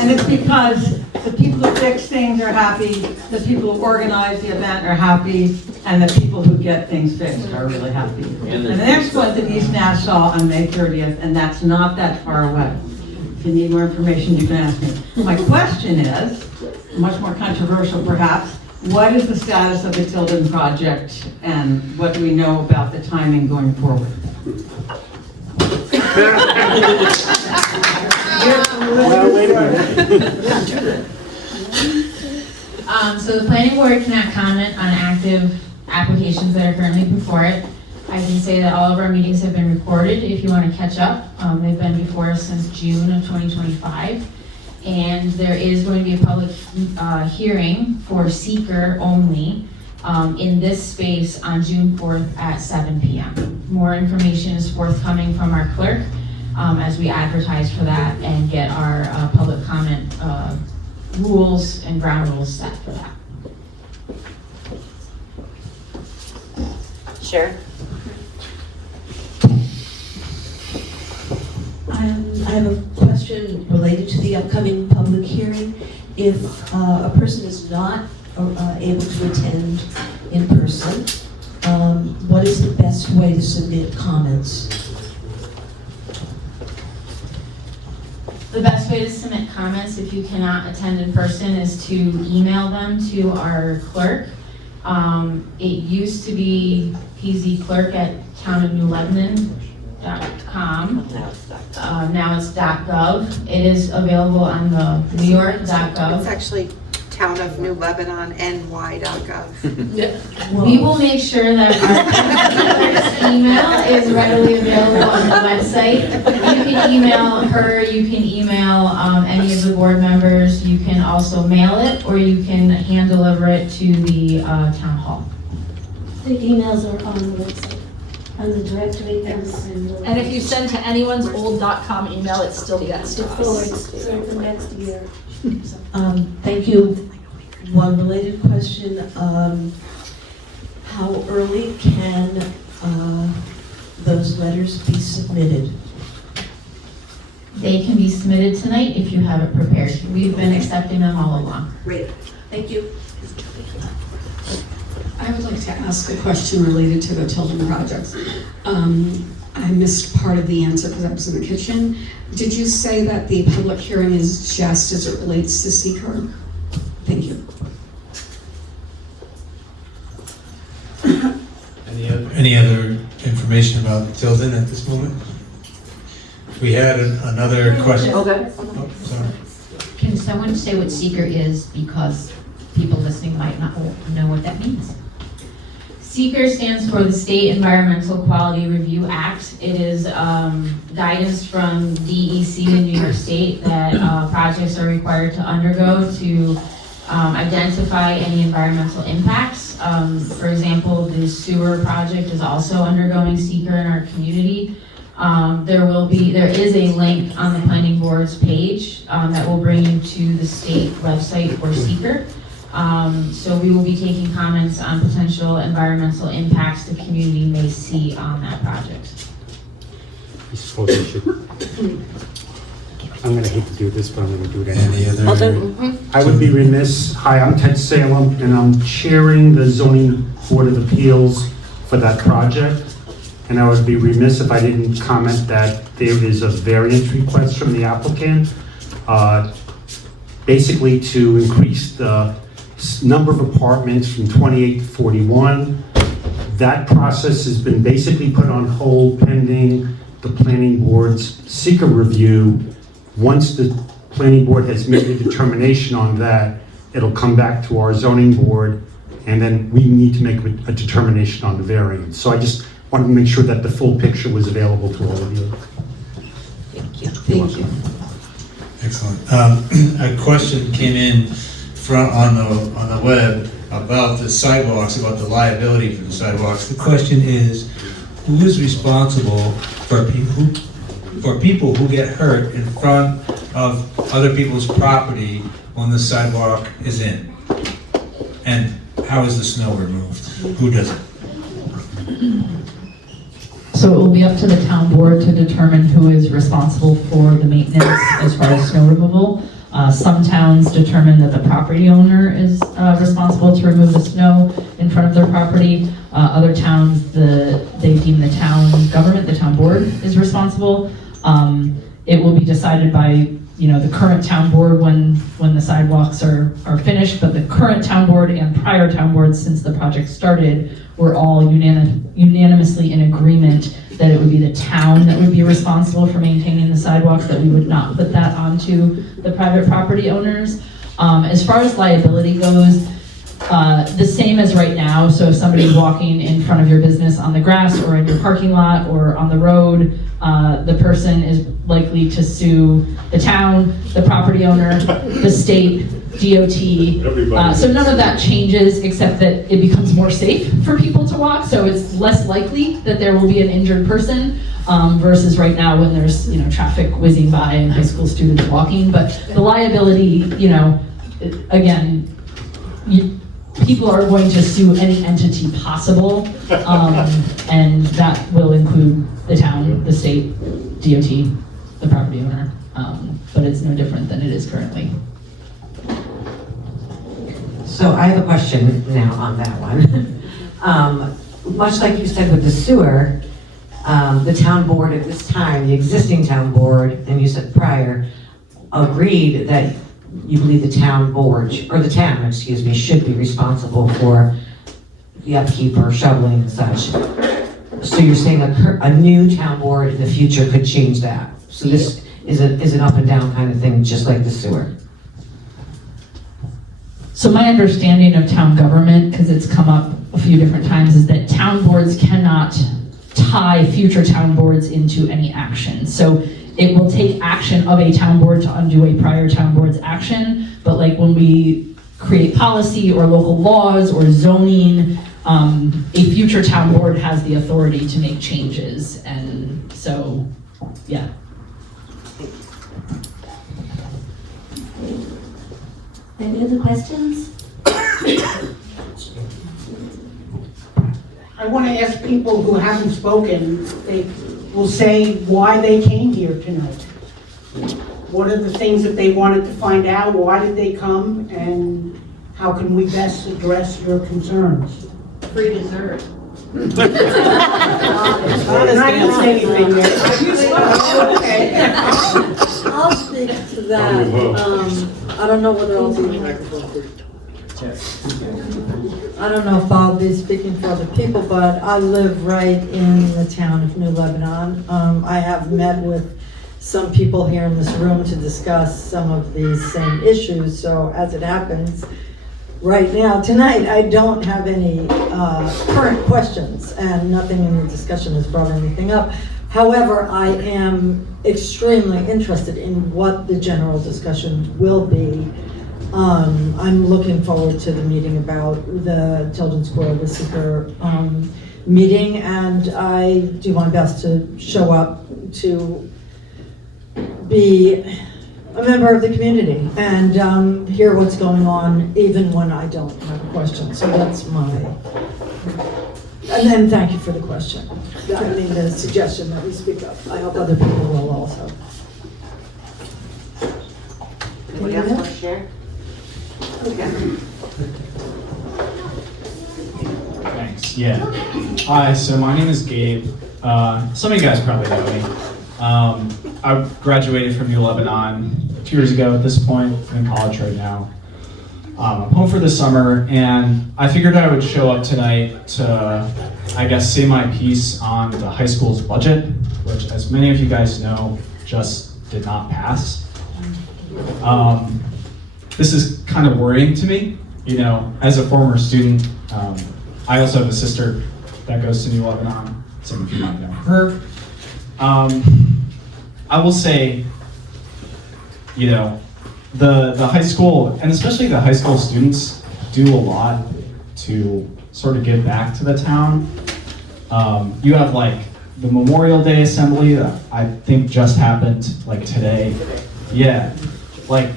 And it's because the people who fix things are happy, the people who organize the event are happy, and the people who get things fixed are really happy. And the next one's in East Nassau on May 30th, and that's not that far away. If you need more information, you can ask me. My question is, much more controversial perhaps, what is the status of the Tilden project, and what do we know about the timing going forward? So the planning board cannot comment on active applications that are currently before it. I can say that all of our meetings have been recorded if you want to catch up. They've been before us since June of 2025. And there is going to be a public hearing for seeker only in this space on June 4th at 7 p.m. More information is forthcoming from our clerk as we advertise for that and get our public comment rules and ground rules set for that. Sure. I have a question related to the upcoming public hearing. If a person is not able to attend in person, what is the best way to submit comments? The best way to submit comments if you cannot attend in person is to email them to our clerk. It used to be pzclerk@townofnewlebanon.com. Now it's .gov. It is available on the newyork.gov. It's actually townofnewlebanonny.gov. We will make sure that our clerk's email is readily available on the website. You can email her, you can email any of the board members, you can also mail it, or you can hand deliver it to the town hall. The emails are on the website, on the directory. And if you send to anyone's old .com email, it still gets to us. For the next year. Thank you. One related question, how early can those letters be submitted? They can be submitted tonight if you have it prepared. We've been accepting them all along. Great, thank you. I would like to ask a question related to the Tilden projects. I missed part of the answer because I was in the kitchen. Did you say that the public hearing is just as it relates to seeker? Thank you. Any other information about Tilden at this moment? We had another question. Okay. Oh, sorry. Can someone say what seeker is, because people listening might not know what that means? SEEKR stands for the State Environmental Quality Review Act. It is guidance from DEC in New York State that projects are required to undergo to identify any environmental impacts. For example, the sewer project is also undergoing SEEKR in our community. There is a link on the planning board's page that will bring you to the state website for SEEKR. So we will be taking comments on potential environmental impacts the community may see on that project. I suppose I should. I'm gonna hate to do this, but I'm gonna do it anyway. Any other? I would be remiss. Hi, I'm Ted Salem, and I'm chairing the Zoning Board of Appeals for that project. And I would be remiss if I didn't comment that there is a variance request from the applicant, basically to increase the number of apartments from 28 to 41. That process has been basically put on hold pending the planning board's seeker review. Once the planning board has made a determination on that, it'll come back to our zoning board, and then we need to make a determination on the variance. So I just wanted to make sure that the full picture was available to all of you. Thank you. Thank you. Excellent. A question came in on the web about the sidewalks, about the liability for the sidewalks. The question is, who is responsible for people who get hurt in front of other people's property when the sidewalk is in? And how is the snow removed? Who does it? So it will be up to the town board to determine who is responsible for the maintenance as far as snow removal. Some towns determine that the property owner is responsible to remove the snow in front of their property. Other towns, they deem the town government, the town board, is responsible. It will be decided by the current town board when the sidewalks are finished, but the current town board and prior town boards since the project started were all unanimously in agreement that it would be the town that would be responsible for maintaining the sidewalks, that we would not put that onto the private property owners. As far as liability goes, the same as right now. So if somebody's walking in front of your business on the grass or in your parking lot or on the road, the person is likely to sue the town, the property owner, the state, DOT. So none of that changes except that it becomes more safe for people to walk. So it's less likely that there will be an injured person versus right now when there's traffic whizzing by and high school students walking. But the liability, again, people are going to sue any entity possible, and that will include the town, the state, DOT, the property owner, but it's no different than it is currently. So I have a question now on that one. Much like you said with the sewer, the town board at this time, the existing town board, and you said prior, agreed that you believe the town board, or the town, excuse me, should be responsible for the upkeep or shoveling and such. So you're saying a new town board in the future could change that? So this is an up and down kind of thing, just like the sewer? So my understanding of town government, because it's come up a few different times, is that town boards cannot tie future town boards into any action. So it will take action of a town board to undo a prior town board's action, but like when we create policy or local laws or zoning, a future town board has the authority to make changes, and so, yeah. Any other questions? I want to ask people who haven't spoken, they will say why they came here tonight. What are the things that they wanted to find out? Why did they come? And how can we best address your concerns? Free dessert. I didn't say anything yet. Okay. I'll speak to that. I don't know whether I'll be. I don't know if I'll be speaking for other people, but I live right in the town of New Lebanon. I have met with some people here in this room to discuss some of these same issues. So as it happens, right now, tonight, I don't have any current questions, and nothing in the discussion has brought anything up. However, I am extremely interested in what the general discussion will be. I'm looking forward to the meeting about the Children's Square with Seeker meeting, and I do my best to show up to be a member of the community and hear what's going on, even when I don't have a question. So that's my, and then thank you for the question. I mean, the suggestion that we speak up. I hope other people will also. Anybody else want to share? Okay. Thanks. Yeah. Hi. So my name is Gabe. Some of you guys probably know me. I graduated from New Lebanon 2 years ago at this point. I'm in college right now. I'm home for the summer, and I figured I would show up tonight to, I guess, say my piece on the high school's budget, which, as many of you guys know, just did not pass. This is kind of worrying to me. You know, as a former student, I also have a sister that goes to New Lebanon. Some of you might know her. I will say, you know, the high school, and especially the high school students, do a lot to sort of give back to the town. You have like the Memorial Day Assembly that I think just happened like today. Yeah, like,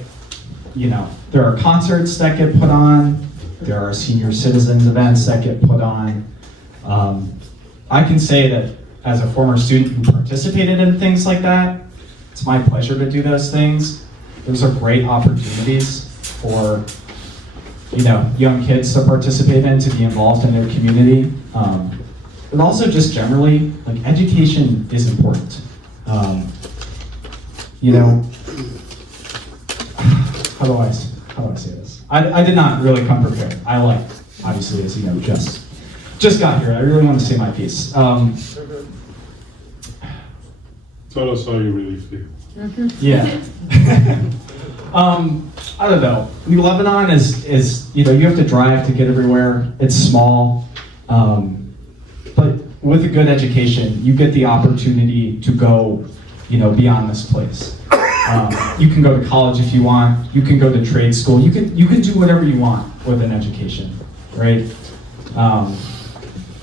you know, there are concerts that get put on, there are senior citizens events that get put on. I can say that as a former student who participated in things like that, it's my pleasure to do those things. Those are great opportunities for, you know, young kids to participate in, to be involved in their community. But also just generally, like, education is important. You know, how do I say this? I did not really come prepared. I obviously, as you know, just got here. I really want to say my piece. Tell us how you really feel. Yeah. I don't know. New Lebanon is, you know, you have to drive to get everywhere. It's small. But with a good education, you get the opportunity to go, you know, beyond this place. You can go to college if you want. You can go to trade school. You can do whatever you want with an education, right? And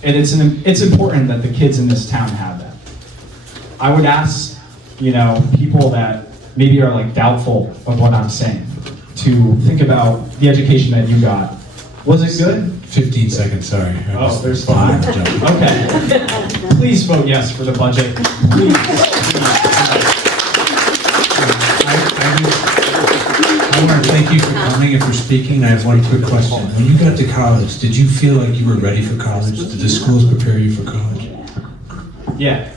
it's important that the kids in this town have that. I would ask, you know, people that maybe are like doubtful of what I'm saying to think about the education that you got. Was it good? 15 seconds, sorry. Oh, there's time. Okay. Please vote yes for the budget. Please. I want to thank you for coming and for speaking. I have one quick question. When you got to college, did you feel like you were ready for college? Did the schools prepare you for college? Yeah,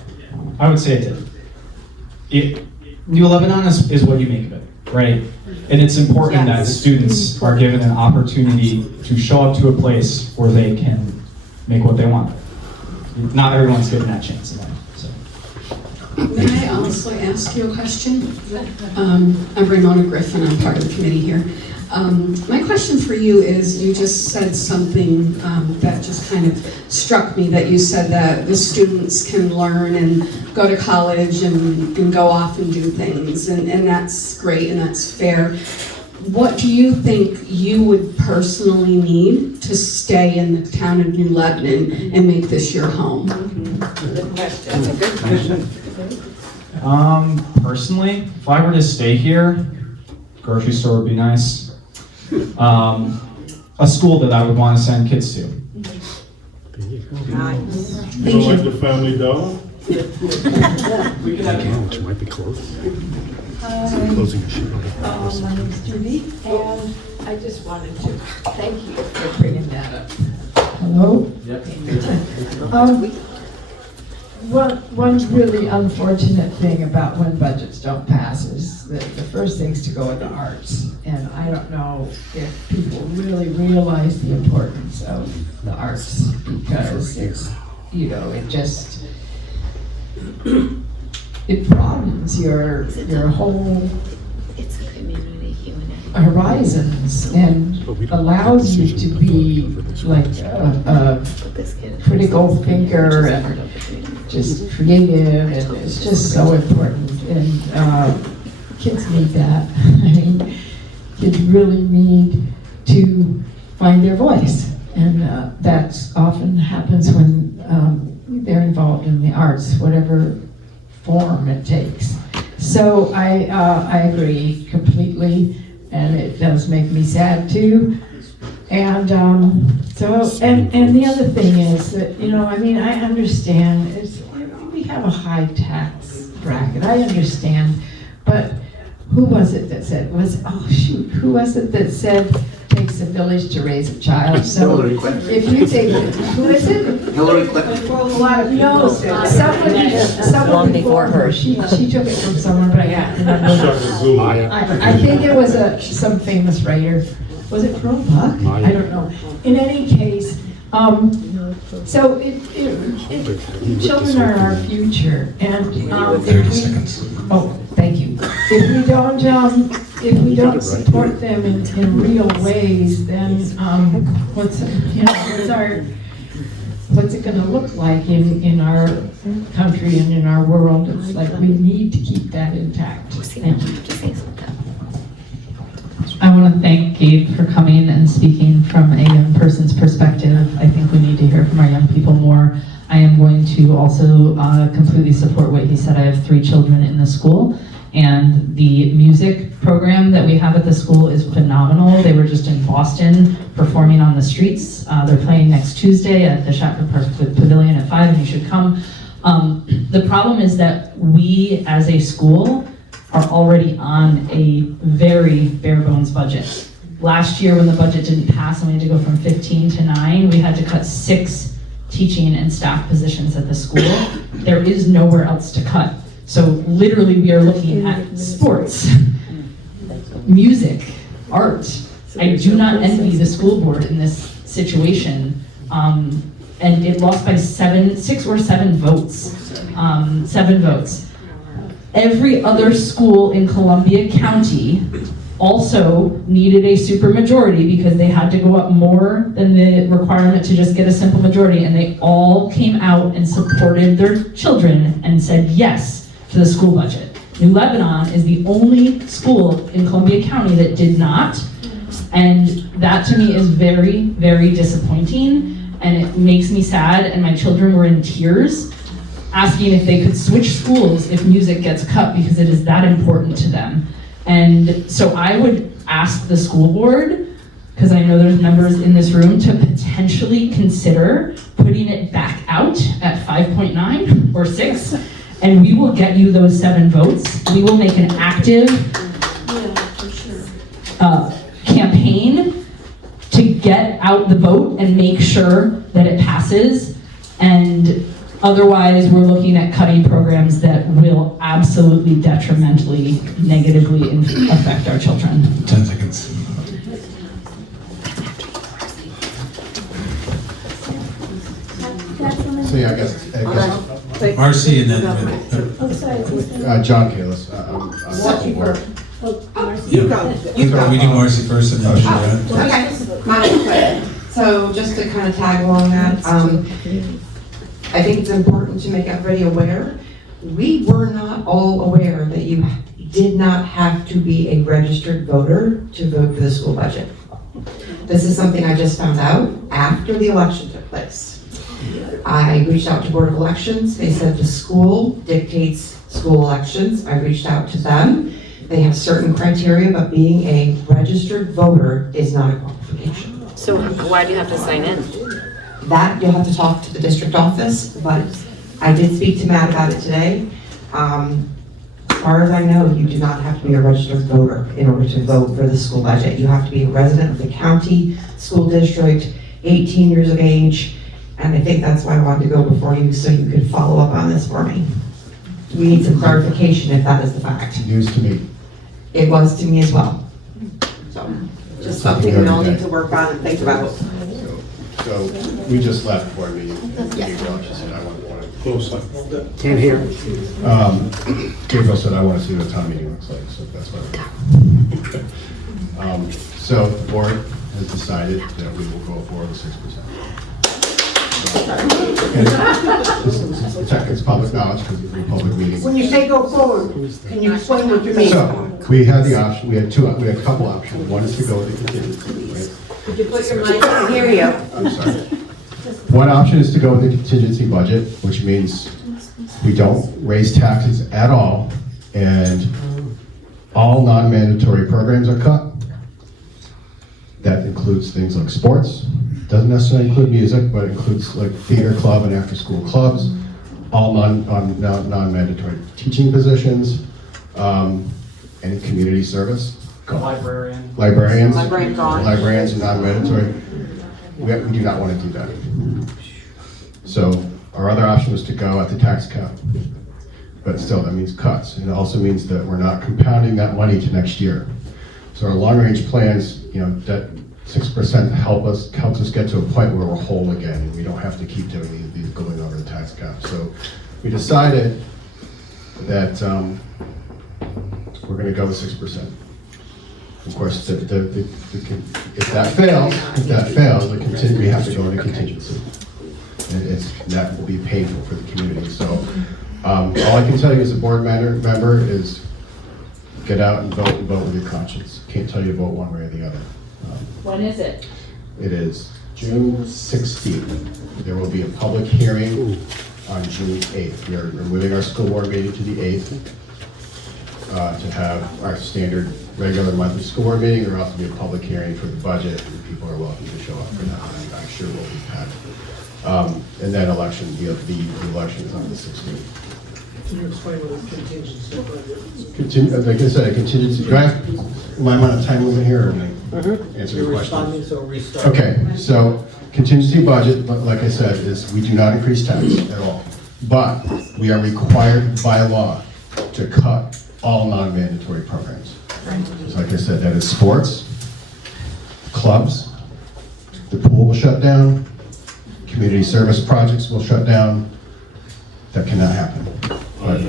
I would say it did. New Lebanon is what you make of it. right? And it's important that Yes. students are given an opportunity to show up to a place where they can make what they want. Not everyone's given that chance in life, so. May I also ask you a question? I'm Ramona Griffin, I'm part of the committee here. My question for you is, you just said something that just kind of struck me, that you said that the students can learn and go to college and go off and do things, and that's great and that's fair. What do you think you would personally need to stay in the town of New Lebanon and make this your home? That's a good question. Personally, if I were to stay here, grocery store would be nice. A school that I would want to send kids to. Nice. You don't like the Family Dollar? Which might be closed. My name's Judy, and I just wanted to thank you for bringing that up. Hello? One really unfortunate thing about when budgets don't pass is that the first things to go are the arts. And I don't know if people really realize the importance of the arts, because it's, it just, it broadens your whole horizons and allows you to be like a critical thinker and just creative, and it's just so important. And kids need that. I mean, kids really need to find their voice, and that often happens when they're involved in the arts, whatever form it takes. So I agree completely, and it does make me sad too. And and the other thing is that, I understand we have a high tax bracket. I understand, but who was it that said, who was it that said takes a village to raise a child? So if you take, who is it? Hillary Clinton. No, someone before her. She took it from somewhere, but I can't remember. I think it was some famous writer. Was it Pearl Buck? I don't know. In any case, so children are our future, and thank you. If we don't support them in real ways, then what's it going to look like in our country and in our world? It's like we need to keep that intact. Thank you. I want to thank Gabe for coming and speaking from a young person's perspective. I think we need to hear from our young people more. I am going to also completely support what he said. I have 3 children in the school, and the music program that we have at the school is phenomenal. They were just in Boston performing on the streets. They're playing next Tuesday at the Shepherd Park Pavilion at 5, and you should come. The problem is that we as a school are already on a very bare bones budget. Last year when the budget didn't pass and we had to go from 15 to 9, we had to cut 6 teaching and staff positions at the school. There is nowhere else to cut. So literally we are looking at sports, music, art. I do not envy the school board in this situation. And it lost by 6 or 7 votes. 7 votes. Every other school in Columbia County also needed a supermajority because they had to go up more than the requirement to just get a simple majority, and they all came out and supported their children and said yes to the school budget. New Lebanon is the only school in Columbia County that did not, and that to me is very, very disappointing, and it makes me sad, and my children were in tears asking if they could switch schools if music gets cut because it is that important to them. And so I would ask the school board, because I know there's members in this room, to potentially consider putting it back out at 5.9 or 6, and we will get you those 7 votes. We will make an active campaign to get out the vote and make sure that it passes. And Otherwise, we're looking at cutting programs that will absolutely detrimentally, negatively affect our children. 10 seconds. So yeah, I guess Marcy and then Oh, sorry. John Kalis. I'm board. Oh, Marcy. we do Marcy first and then Joanne. Okay, so just to kind of tag along that, I think it's important to make everybody aware. We were not all aware that you did not have to be a registered voter to vote for the school budget. This is something I just found out after the election took place. I reached out to Board of Elections. They said the school dictates school elections. I reached out to them. They have certain criteria, but being a registered voter is not a qualification. So why do you have to sign in? That you'll have to talk to the district office, but I did speak to Matt about it today. As far as I know, you do not have to be a registered voter in order to vote for the school budget. You have to be a resident of the county, school district, 18 years of age, and I think that's why I wanted to go before you, so you could follow up on this for me. We need some clarification if that is the fact. News to me. It was to me as well. So, just something we all need to work on and think about. So we just left board meeting. Gabriel just said, I want to close. Can't hear. Gabriel said, I want to see what the town meeting looks like, so that's what I'm so the board has decided that we will go for the 6%. It's public knowledge because it's a public meeting. When you say go forward, can you explain what you mean? So we had the option, we had a couple options. One is to go with the contingency, right? Could you put your mic on? Hear you. I'm sorry. One option is to go with the contingency budget, which means we don't raise taxes at all, and all non-mandatory programs are cut. That includes things like sports, doesn't necessarily include music, but includes like theater club and after-school clubs, all non-mandatory teaching positions, any community service. Librarians. Librarian gone. Librarians are non-mandatory. We do not want to do that. So our other option was to go at the tax cap. But still, that means cuts. And it also means that we're not compounding that money to next year. So our long-range plans, that 6% helps us get to a point where we're whole again, and we don't have to keep doing these going over the tax cap. So we decided that we're going to go with 6%. Of course, if that fails, we have to go into contingency. And that will be painful for the community. So all I can tell you as a board member is get out and vote with your conscience. Can't tell you to vote one way or the other. When is it? It is June 16th. There will be a public hearing on June 8th. We are moving our school board meeting to the 8th to have our standard regular monthly school board meeting. There will also be a public hearing for the budget, and people are welcome to show up for that. I'm sure we'll be packed. And then the election is on the 16th. Can you explain what a contingency budget is? Like I said, a contingency. Do I have my amount of time limit here, or answer the question? Okay, so contingency budget, like I said, is we do not increase tax at all, but we are required by law to cut all non-mandatory programs. So like I said, that is sports, clubs, the pool will shut down, community service projects will shut down. That cannot happen. But,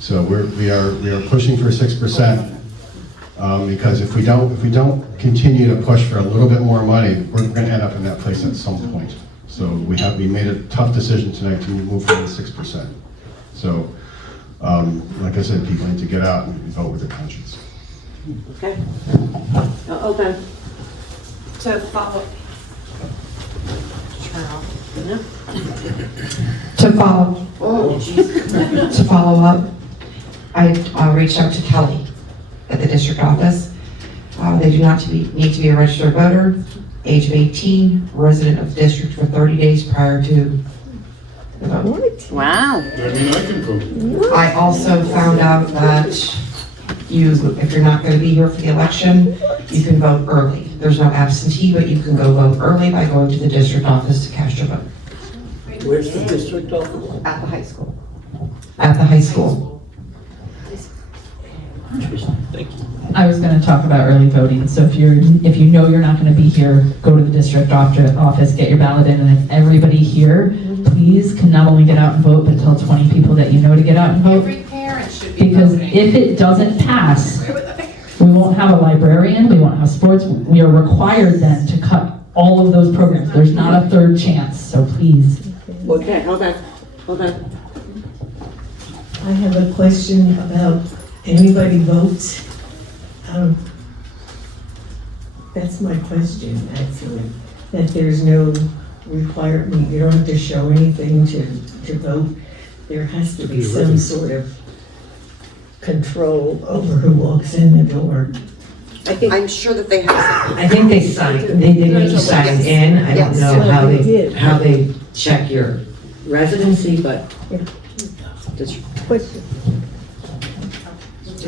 so we are pushing for 6%. Because if we don't continue to push for a little bit more money, we're going to end up in that place at some point. So we made a tough decision tonight to move from the 6%. So, like I said, people need to get out and vote with their conscience. Okay. Open. To follow. To follow up, I reached out to Kelly at the district office. They do not need to be a registered voter, age of 18, resident of the district for 30 days prior to the vote. Wow. I mean, I can prove. I also found out that if you're not going to be here for the election, you can vote early. There's no absentee, but you can go vote early by going to the district office to cast your vote. Where's the district office? At the high school. At the high school. Interesting, thank you. I was gonna talk about early voting, so if you know you're not gonna be here, go to the district office, get your ballot in, and if everybody here, please, can not only get out and vote, but tell 20 people that you know to get out and vote. Every parent should be Because voting. if it doesn't pass, we won't have a librarian, we won't have sports, we are required then to cut all of those programs. There's not a third chance, so please. Okay, hold on. I have a question about anybody votes. That's my question, actually, that there's no requirement, you don't have to show anything to vote. There has to be some sort of control over who walks in the door. I'm sure that they have. I think they sign, they make you sign in. I don't Yes. know Yeah, they did. how they check your residency, but. Question.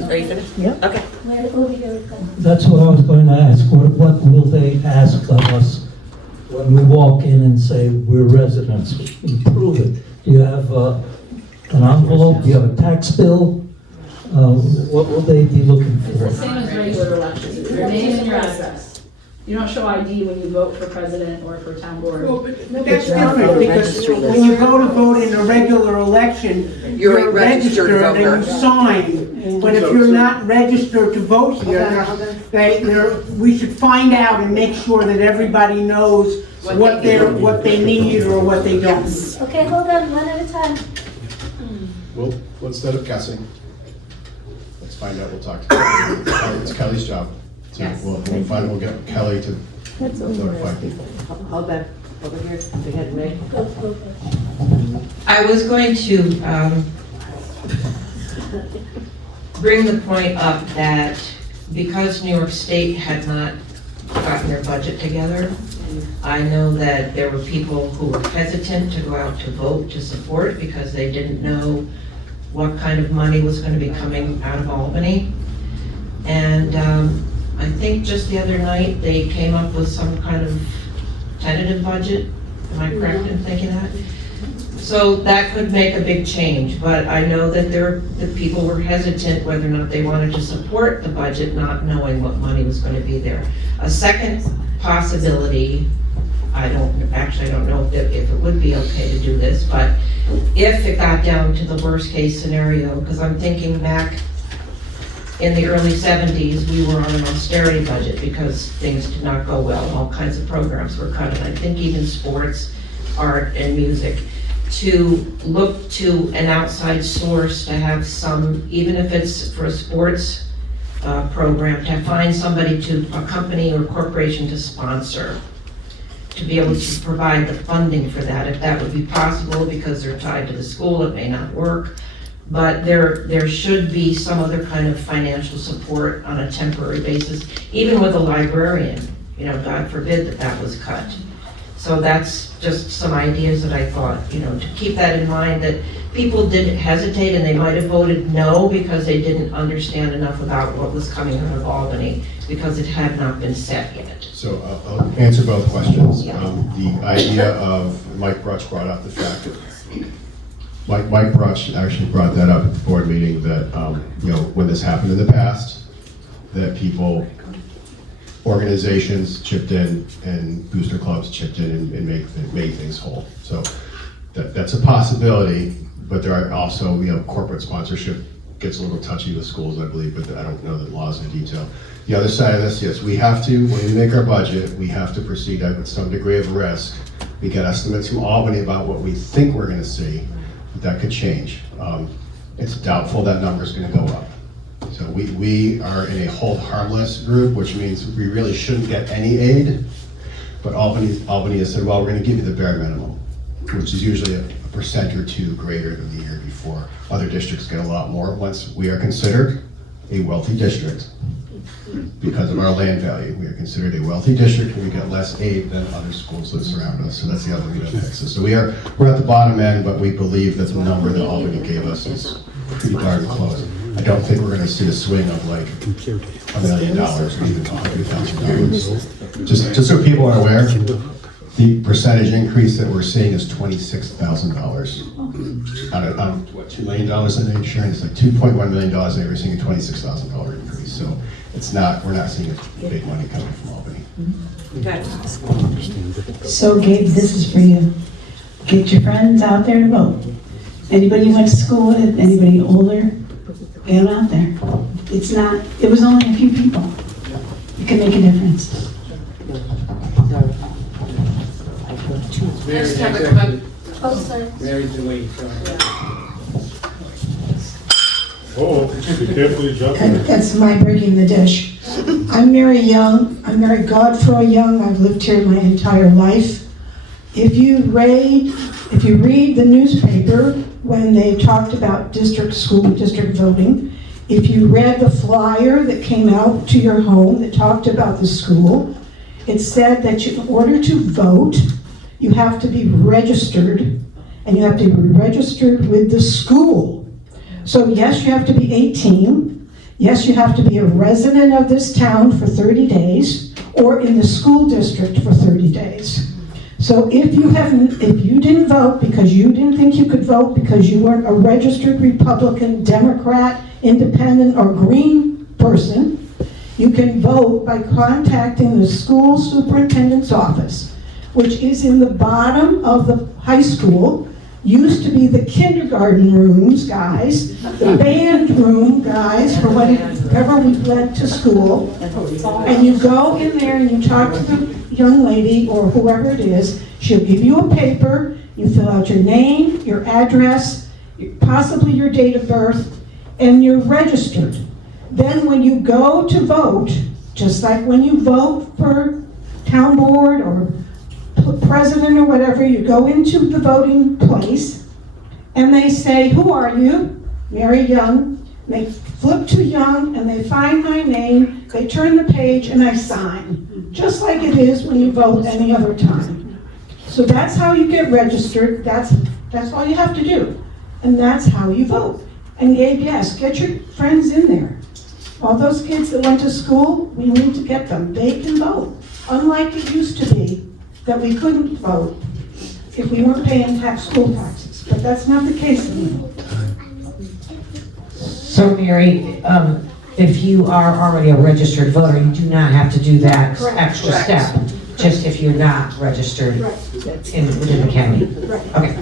Are you finished? Yep. Okay. Where, over here, we go. That's what I was going to ask. What will they ask of us when we walk in and say we're residents? We prove it. Do you have an envelope? Do you have a tax bill? What will they be looking for? Same as regular elections, your name and your address. You don't show ID when you vote for president or for town board. Well, but that's different, because when you go to vote in a regular election, you're registered and you sign. But if you're not registered to vote here, we should find out and make sure that everybody knows what they need or what they don't need. Okay, hold on, one at a time. Well, instead of guessing, let's find out, we'll talk to Kelly. It's Kelly's job. So we'll get Kelly to notify people. Hold that over here, they had me. Go, go, go. I was going to bring the point up that because New York State had not gotten their budget together, I know that there were people who were hesitant to go out to vote to support because they didn't know what kind of money was going to be coming out of Albany. And I think just the other night, they came up with some kind of tentative budget. Am I correct in thinking that? So that could make a big change, but I know that the people were hesitant whether or not they wanted to support the budget, not knowing what money was going to be there. A second possibility, I don't know if it would be okay to do this, but if it got down to the worst case scenario, because I'm thinking back in the early 70s, we were on an austerity budget because things did not go well. All kinds of programs were cut, and I think even sports, art, and music. To look to an outside source to have some, even if it's for a sports program, to find somebody a company or corporation to sponsor, to be able to provide the funding for that, if that would be possible, because they're tied to the school, it may not work. But there should be some other kind of financial support on a temporary basis, even with a librarian, God forbid that was cut. So that's just some ideas that I thought, to keep that in mind, that people did hesitate and they might have voted no because they didn't understand enough about what was coming out of Albany, because it had not been set yet. So I'll answer both questions. The idea of, Mike Brutch brought up the fact that, Mike Brutch actually brought that up at the board meeting, that when this happened in the past, that organizations chipped in and booster clubs chipped in and made things whole. So that's a possibility, but there are also, corporate sponsorship gets a little touchy with schools, I believe, but I don't know the laws in detail. The other side of this, yes, we have to, when we make our budget, we have to proceed with some degree of risk. We get estimates from Albany about what we think we're gonna see, but that could change. It's doubtful that number's gonna go up. So we are in a hold harmless group, which means we really shouldn't get any aid, but Albany has said, well, we're gonna give you the bare minimum, which is usually a % or 2 greater than the year before. Other districts get a lot more once we are considered a wealthy district. Because of our land value, we are considered a wealthy district and we get less aid than other schools that surround us. So that's the other thing that affects us. So we're at the bottom end, but we believe that the number that Albany gave us is pretty darn close. I don't think we're going to see a swing of like $1 million or even $100,000. Just so people are aware, The percentage increase that we're seeing is $26,000. Out of what, $2 million in aid sharing, it's like $2.1 million, and we're seeing a $26,000 increase. So it's not, we're not seeing big money coming from Albany. So Gabe, this is for you. Get your friends out there to vote. Anybody you went to school with, anybody older, get them out there. It's not, it was only a few people. It can make a difference. Next time, everybody. Oh, sorry. Mary Jolie. Oh, be careful you jump in. That's my breaking the dish. I'm Mary Young. I'm Mary Godfrey Young. I've lived here my entire life. If you read the newspaper when they talked about school district voting, if you read the flyer that came out to your home that talked about the school, it said that in order to vote, you have to be registered, and you have to be registered with the school. So yes, you have to be 18. Yes, you have to be a resident of this town for 30 days, or in the school district for 30 days. So if you didn't vote because you didn't think you could vote because you weren't a registered Republican, Democrat, Independent, or Green person, you can vote by contacting the school superintendent's office, which is in the bottom of the high school. Used to be the kindergarten rooms, guys, the band room, guys, for whenever we went to school. And you go in there and you talk to the young lady or whoever it is. She'll give you a paper. You fill out your name, your address, possibly your date of birth, and you're registered. Then when you go to vote, just like when you vote for town board or president or whatever, you go into the voting place and they say, who are you? Mary Young. They flip to Young and they find my name, they turn the page and I sign, just like it is when you vote any other time. So that's how you get registered, that's all you have to do. And that's how you vote. And Gabe, yes, get your friends in there. All those kids that went to school, we need to get them. They can vote, unlike it used to be that we couldn't vote if we weren't paying school taxes. But that's not the case anymore. So Mary, if you are already a registered voter, you do not have to do that extra step, just if you're not registered within the county. Okay.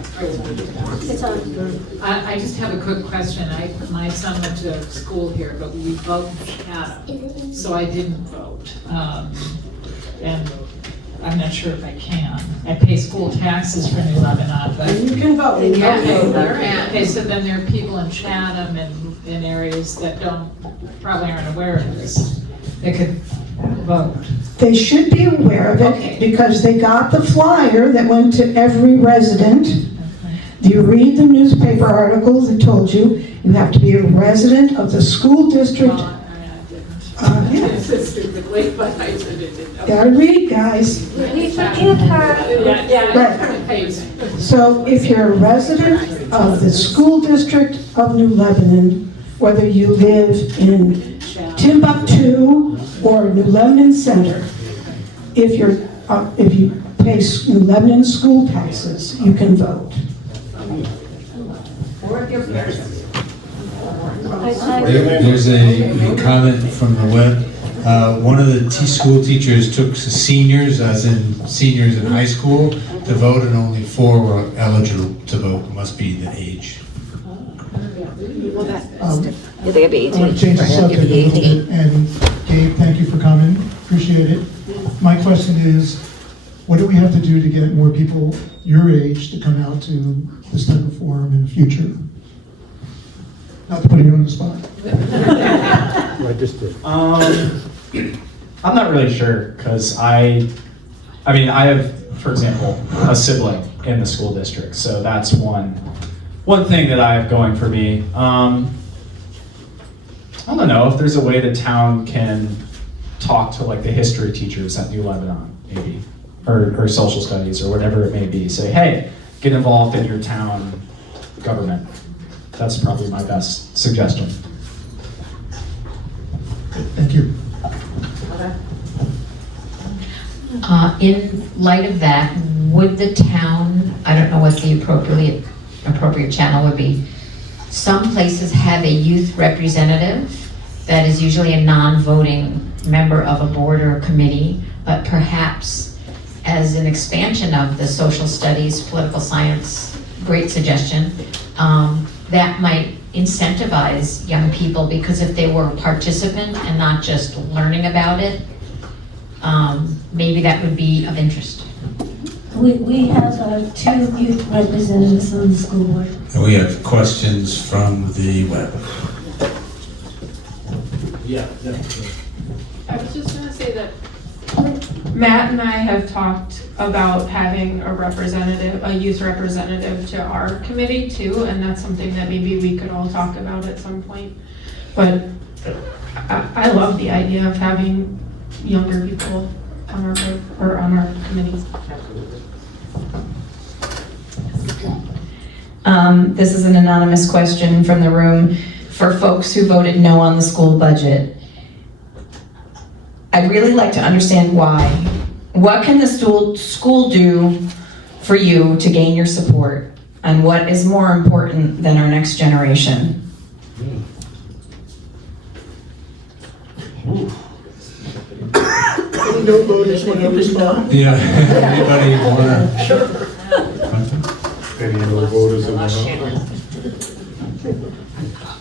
I just have a quick question. My son went to school here, but we vote in Chatham, so I didn't vote. And I'm not sure if I can. I pay school taxes for New Lebanon, but. You can vote. Okay, so then there are people in Chatham and in areas that probably aren't aware of this, that could vote. They should be aware of it because they got the flyer that went to every resident. You read the newspaper articles that told you have to be a resident of the school district. Stupidly, but I did. Gotta read, guys. We forgive her. Right. So if you're a resident of the school district of New Lebanon, whether you live in Timbuktu or New Lebanon Center, if you pay New Lebanon school taxes, you can vote. Or if your parents. There's a comment from the web. One of the school teachers took seniors, as in seniors in high school, to vote, and only 4 were eligible to vote. It must be the age. I want to change the subject a little bit, and Gabe, thank you for coming, appreciate it. My question is, what do we have to do to get more people your age to come out to this type of forum in the future? Not to put you on the spot. I'm not really sure, because I have, for example, a sibling in the school district, so that's one thing that I have going for me. I don't know if there's a way the town can talk to like the history teachers at New Lebanon, maybe, or social studies, or whatever it may be. Say, hey, get involved in your town government. That's probably my best suggestion. Thank you. In light of that, would the town, I don't know what the appropriate channel would be. Some places have a youth representative that is usually a non-voting member of a board or a committee, but perhaps as an expansion of the social studies, political science, great suggestion, that might incentivize young people, because if they were a participant and not just learning about it, maybe that would be of interest. We have 2 youth representatives on the school board. And we have questions from the web. Yeah. I was just gonna say that Matt and I have talked about having a representative, a youth representative to our committee too, and that's something that maybe we could all talk about at some point. But I love the idea of having younger people on our board, or on our committees. This is an anonymous question from the room for folks who voted no on the school budget. I'd really like to understand why. What can the school do for you to gain your support? And what is more important than our next generation? No voters want to respond? Yeah, anybody wanna? Any no voters in the house?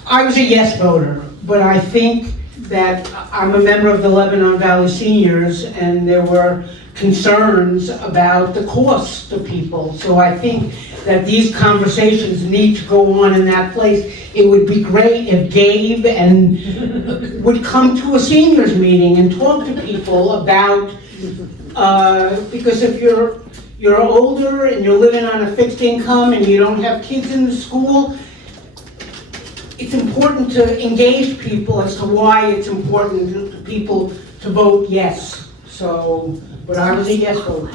I was a yes voter, but I think that I'm a member of the Lebanon Valley Seniors, and there were concerns about the cost to people. So I think that these conversations need to go on in that place. It would be great if Gabe would come to a seniors meeting and talk to people about, because if you're older and you're living on a fixed income and you don't have kids in the school, it's important to engage people as to why it's important to people to vote yes. So, but I was a yes voter.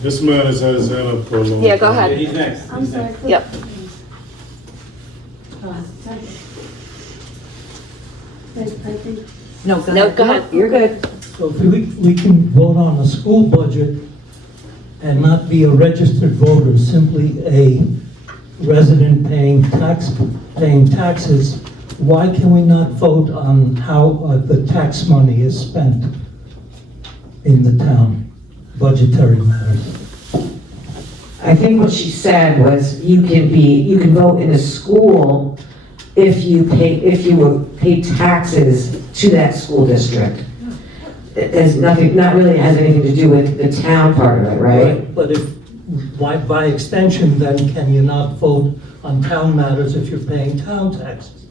This man has had his hand up for a long time. Yeah, go ahead. He's next. I'm sorry. Yep. I think No, go ahead. You're good. So if we can vote on a school budget and not be a registered voter, simply a resident paying taxes, why can we not vote on how the tax money is spent in the town, budgetary matters? I think what she said was you can vote in a school if you pay taxes to that school district. It has nothing, not really has anything to do with the town part of it, right? But if, by extension, then can you not vote on town matters if you're paying town taxes?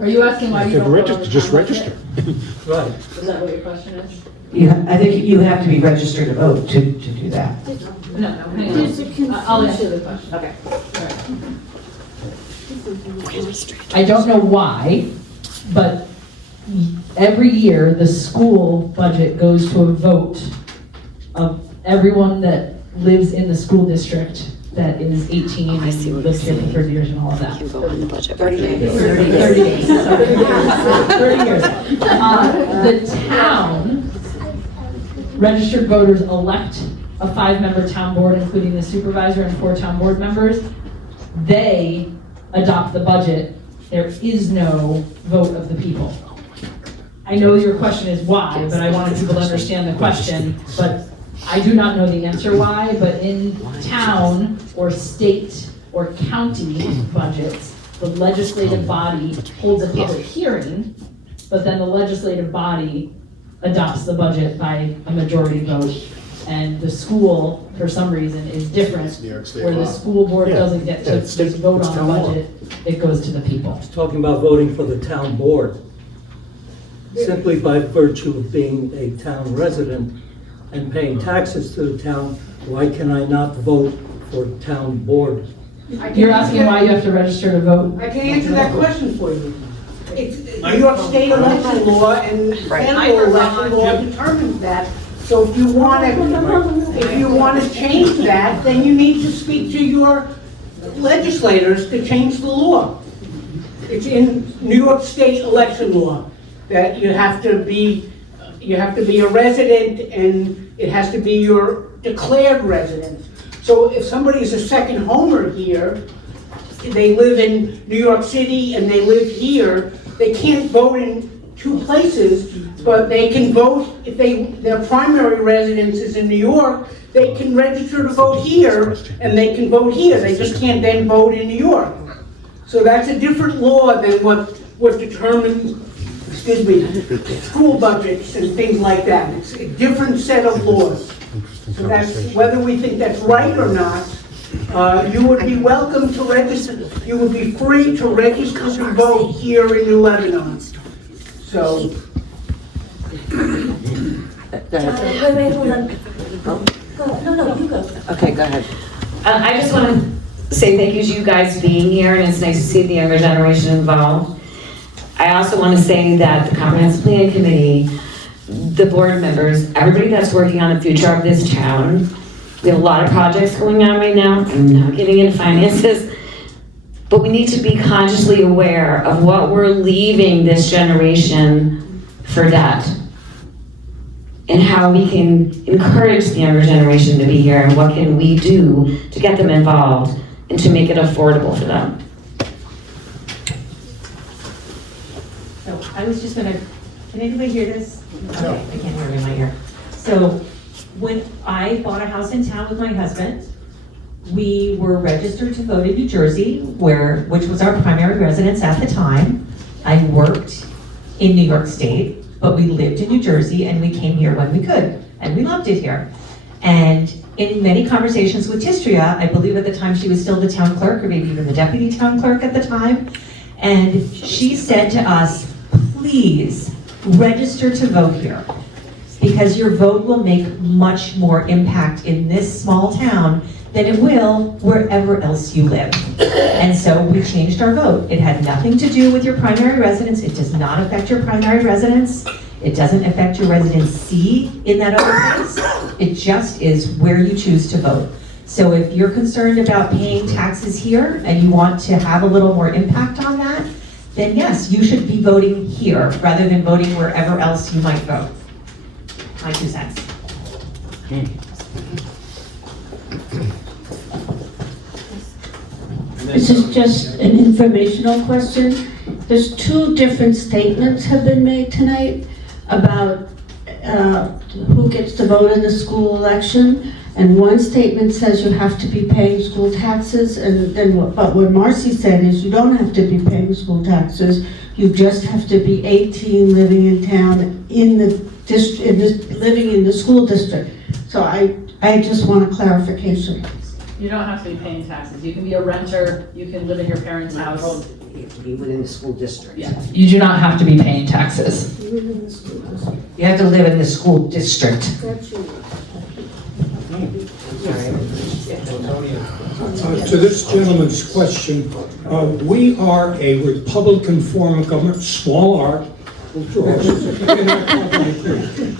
Are you asking why you don't vote on the Just town budget? register. Right. Is that what your question is? I think you have to be registered to vote to do that. No, hang there's a on. I'll answer confusion. the question. Okay. I don't know why, but every year, the school budget goes to a vote of everyone that lives in the school district that is 18 and lives here for 30 years and all of that. 30 days. 30 days, sorry. 30 years. The town, registered voters elect a 5-member town board, including the supervisor and 4 town board members. They adopt the budget. There is no vote of the people. I know your question is why, but I wanted people to understand the question, but I do not know the answer why, but in town or state or county budgets, the legislative body holds a public hearing, but then the legislative body adopts the budget by a majority vote. And the school, for some reason, is different, where the school board doesn't get to just vote on the budget, it goes to the people. It's talking about voting for the town board. Simply by virtue of being a town resident and paying taxes to the town, why can I not vote for town board? You're asking why you have to register to vote? I can answer that question for you. It's New York State election law and federal election law determines that. So if you want to change that, then you need to speak to your legislators to change the law. It's in New York State election law that you have to be you have to be a resident, and it has to be your declared residence. So if somebody is a second homer here, they live in New York City and they live here, they can't vote in two places, but they can vote, if their primary residence is in New York, they can register to vote here, and they can vote here. They just can't then vote in New York. So that's a different law than what determines, school budgets and things like that. It's a different set of laws. So that's, whether we think that's right or not, you would be welcome to register. You would be free to register to vote here in New Lebanon. So. Wait, hold on. No, you go. Okay, go ahead. I just want to say thank you to you guys being here, and it's nice to see the younger generation involved. I also want to say that the Comprehensive Planning Committee, the board members, everybody that's working on the future of this town, we have a lot of projects going on right now. I'm not getting into finances, but we need to be consciously aware of what we're leaving this generation for debt, and how we can encourage the younger generation to be here, and what can we do to get them involved and to make it affordable for them. So I was just gonna, can anybody hear this? No. I can't hear it in my ear. So when I bought a house in town with my husband, we were registered to vote in New Jersey, which was our primary residence at the time. I worked in New York State, but we lived in New Jersey, and we came here when we could, and we loved it here. And in many conversations with 𝗙𝗓𝗏, I believe at the time she was still the town clerk, or maybe even the deputy town clerk at the time, and she said to us, please register to vote here, because your vote will make much more impact in this small town than it will wherever else you live. And so we changed our vote. It had nothing to do with your primary residence. It does not affect your primary residence. It doesn't affect your residency in that other place. It just is where you choose to vote. So if you're concerned about paying taxes here and you want to have a little more impact on that, then yes, you should be voting here rather than voting wherever else you might vote. My 2 cents. This is just an informational question. There's 2 different statements have been made tonight about who gets to vote in the school election. And one statement says you have to be paying school taxes, and then but what Marcy said is you don't have to be paying school taxes. You just have to be 18, living in town, in the living in the school district. So I just want a clarification. You don't have to be paying taxes. You can be a renter, you can live in your parents' house. You have to be within the school district. Yeah. You do not have to be paying taxes. You have to live in the school district. To this gentleman's question, we are a Republican form of government, small r.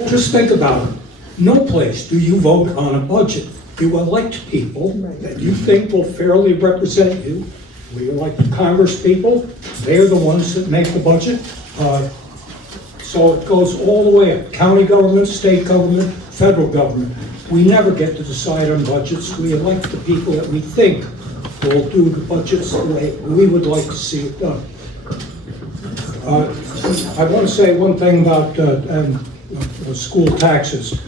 Just think about it. No place do you vote on a budget. You elect people that you think will fairly represent you. We elect Congress people. They're the ones that make the budget. So it goes all the way up. County government, state government, federal government. We never get to decide on budgets. We elect the people that we think will do the budgets the way we would like to see it done. I want to say one thing about school taxes.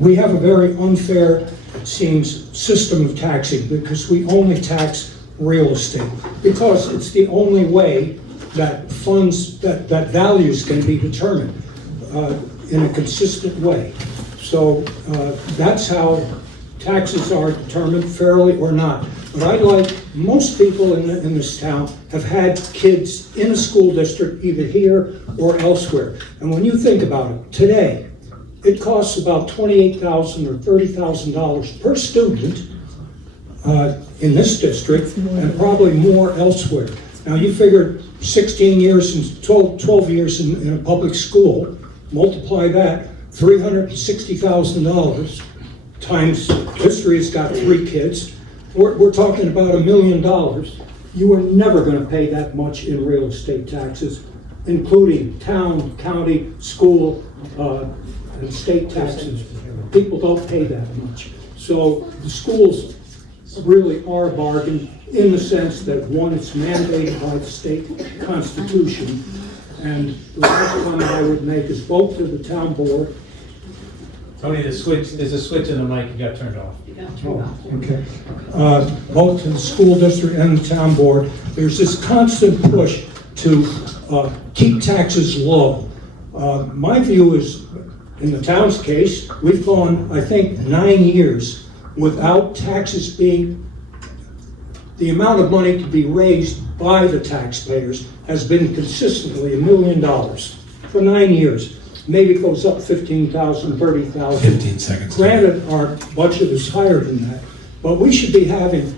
We have a very unfair, it seems, system of taxing because we only tax real estate because it's the only way that funds, that values can be determined in a consistent way. So that's how taxes are determined, fairly or not. But I'd like, most people in this town have had kids in a school district, either here or elsewhere. And when you think about it, today, it costs about $28,000 or $30,000 per student in this district, and probably more elsewhere. Now you figure 16 years and 12 years in a public school, multiply that, $360,000 times history's got 3 kids. We're talking about $1 million. You are never going to pay that much in real estate taxes, including town, county, school, and state taxes. People don't pay that much. So the schools really are a bargain in the sense that, one, it's mandated by the state constitution. And the last comment I would make is both to the town board. Tony, there's a switch in the mic, you got turned off. Okay. Both to the school district and the town board, there's this constant push to keep taxes low. My view is, in the town's case, we've gone, I think, 9 years without taxes being, the amount of money to be raised by the taxpayers has been consistently $1 million for 9 years. Maybe it goes up 15,000, 30,000. 15 seconds. Granted, our budget is higher than that, but we should be having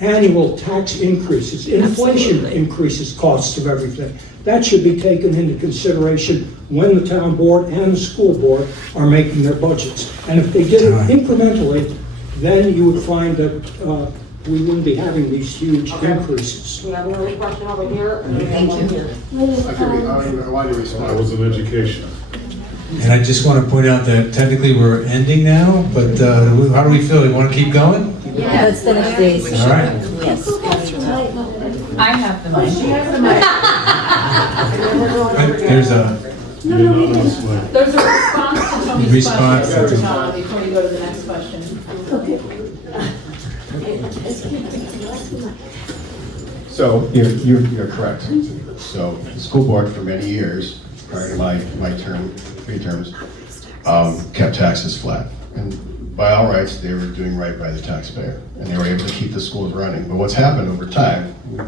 annual tax increases. Inflation increases costs of everything. That should be taken into consideration when the town board and the school board are making their budgets. And if they did it incrementally, then you would find that we wouldn't be having these huge increases. We have another question over here. I want to respond. I was in education. And I just want to point out that technically we're ending now, but how do we feel? We want to keep going? Yeah, let's finish these. All right. Yes. I have the mic. She has the mic. There's a There's a response to Tony's response question to- before you go to the next question. So you're correct. So the school board for many years, prior to my term, 3 terms, kept taxes flat. And by all rights, they were doing right by the taxpayer, and they were able to keep the schools running. But what's happened over time, we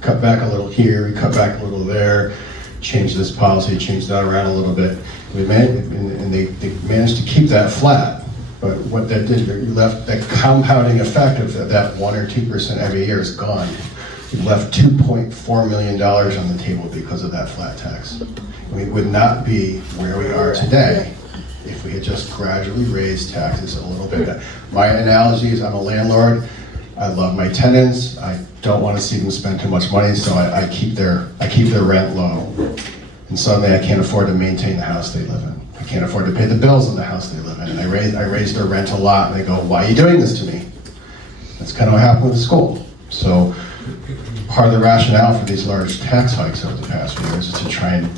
cut back a little here, we cut back a little there, changed this policy, changed that around a little bit. And they managed to keep that flat. But what that did, you left that compounding effect of that 1 or 2% every year is gone. You left $2.4 million on the table because of that flat tax. We would not be where we are today if we had just gradually raised taxes a little bit. My analogy is I'm a landlord. I love my tenants. I don't want to see them spend too much money, so I keep their rent low. And suddenly I can't afford to maintain the house they live in. I can't afford to pay the bills in the house they live in. And I raise their rent a lot, and they go, "Why are you doing this to me?" That's kind of what happened with the school. So part of the rationale for these large tax hikes over the past few years is to try and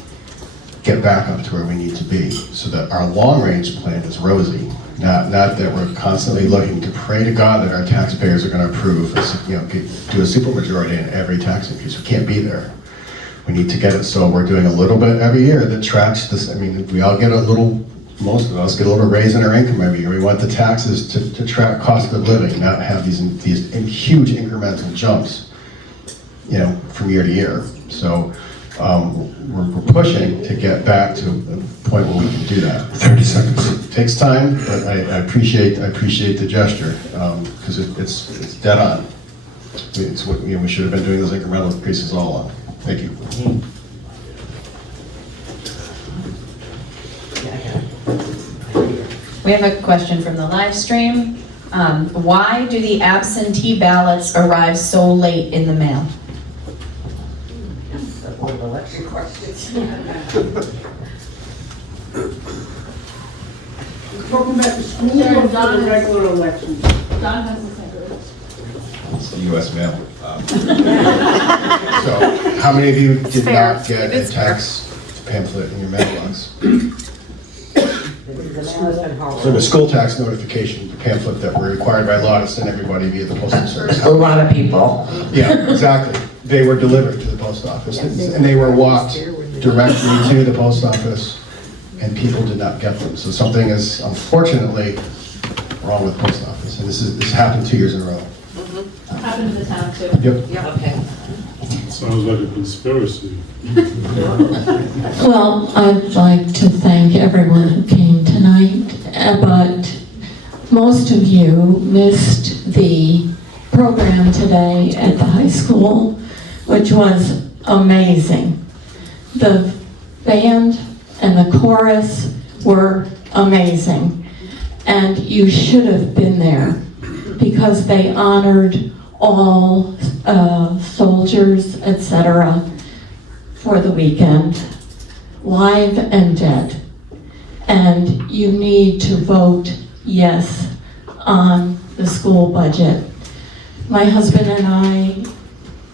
get back up to where we need to be, so that our long-range plan is rosy. Not that we're constantly looking to pray to God that our taxpayers are going to approve, do a supermajority in every tax increase. We can't be there. We need to get it so we're doing a little bit every year that tracks this. I mean, we all get a little, most of us get a little raise in our income every year. We want the taxes to track cost of living, not have these huge incremental jumps, from year to year. So we're pushing to get back to a point where we can do that. 30 seconds. It takes time, but I appreciate the gesture, because it's dead on. It's what we should have been doing those incremental increases all along. Thank you. We have a question from the live stream. Why do the absentee ballots arrive so late in the mail? Talking about the school or the regular elections? Don has the second. It's the U.S. mail. So, how many of you did not get a tax pamphlet in your mailbox? So the school tax notification pamphlet that we're required by law to send everybody via the postal service. A lot of people. Yeah, exactly. They were delivered to the post office, and they were walked directly to the post office, and people did not get them. So something is unfortunately wrong with the post office, and this happened 2 years in a row. Happened to the town too. Yep. Okay. Sounds like a conspiracy. Well, I'd like to thank everyone who came tonight, but most of you missed the program today at the high school, which was amazing. The band and the chorus were amazing, and you should have been there because they honored all soldiers, etc., for the weekend, live and dead. and you need to vote yes on the school budget. My husband and I,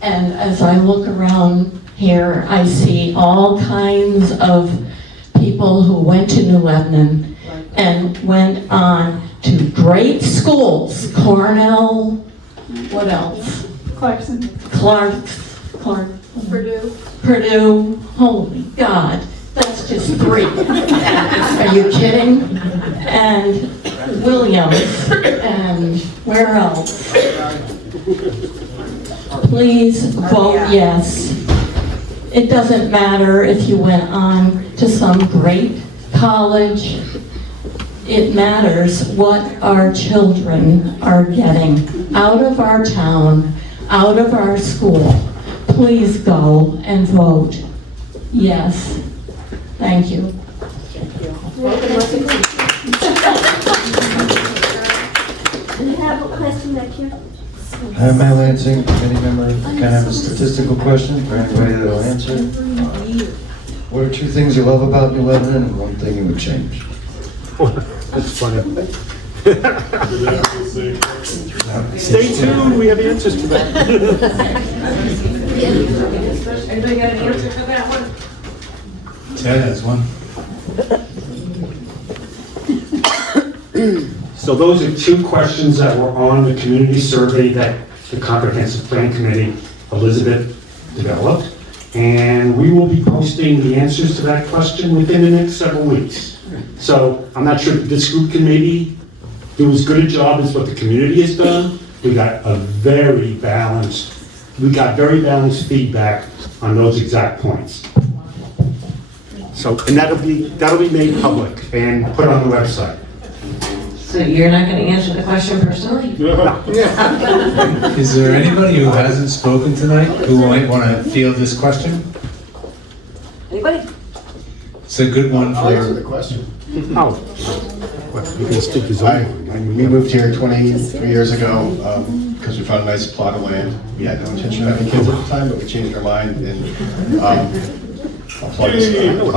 and as I look around here, I see all kinds of people who went to New Lebanon and went on to great schools, Cornell, what else? Clark, Purdue, holy God, that's just 3. Are you kidding? And Williams, and where else? Please vote yes. It doesn't matter if you went on to some great college. It matters what our children are getting out of our town, out of our school. Please go and vote yes. Thank you. I have a question back here. Hi, Matt Lansing, committee member. Kind of have a statistical question for anybody that'll answer. What are 2 things you love about New Lebanon and 1 thing you would change? That's funny. Stay tuned, we have answers to that. Anybody got an answer for that one? Ted has one. So those are 2 questions that were on the community survey that the Comprehensive Plan Committee, Elizabeth, developed. And we will be posting the answers to that question within the next several weeks. So I'm not sure if this group can maybe do as good a job as what the community has done. We got very balanced feedback on those exact points. So, and that'll be made public and put on the website. So you're not going to answer the question personally? Is there anybody who hasn't spoken tonight who might want to field this question? Anybody? It's a good one I'll answer the for... question. Oh. You can stick his We moved here 23 years ago because we found a nice plot of land. We had no intention of having kids at the time, but we changed our mind and I'll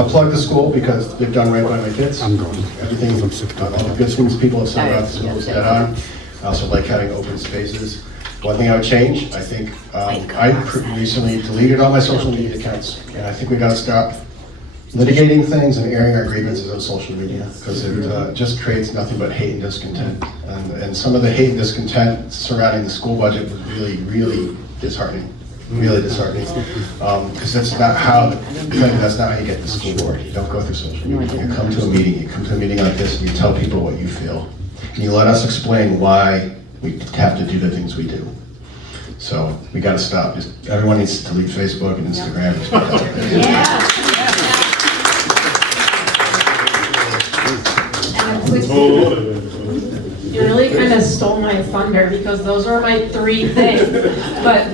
plug the school because they've done right by my kids. I'm going. Everything, all the good things people have said about the school is dead on. I also like having open spaces. One thing I would change, I think, I recently deleted all my social media accounts, and I think we gotta stop litigating things and airing our grievances on social media, because it just creates nothing but hate and discontent. And some of the hate and discontent surrounding the school budget was really, really disheartening. Really disheartening, because that's not how you get the school board. You don't go through social media. You come to a meeting. You come to a meeting like this, and you tell people what you feel, and you let us explain why we have to do the things we do. So we got to stop. Just everyone needs to delete Facebook and Instagram. You really kind of stole my thunder because those were my 3 things. But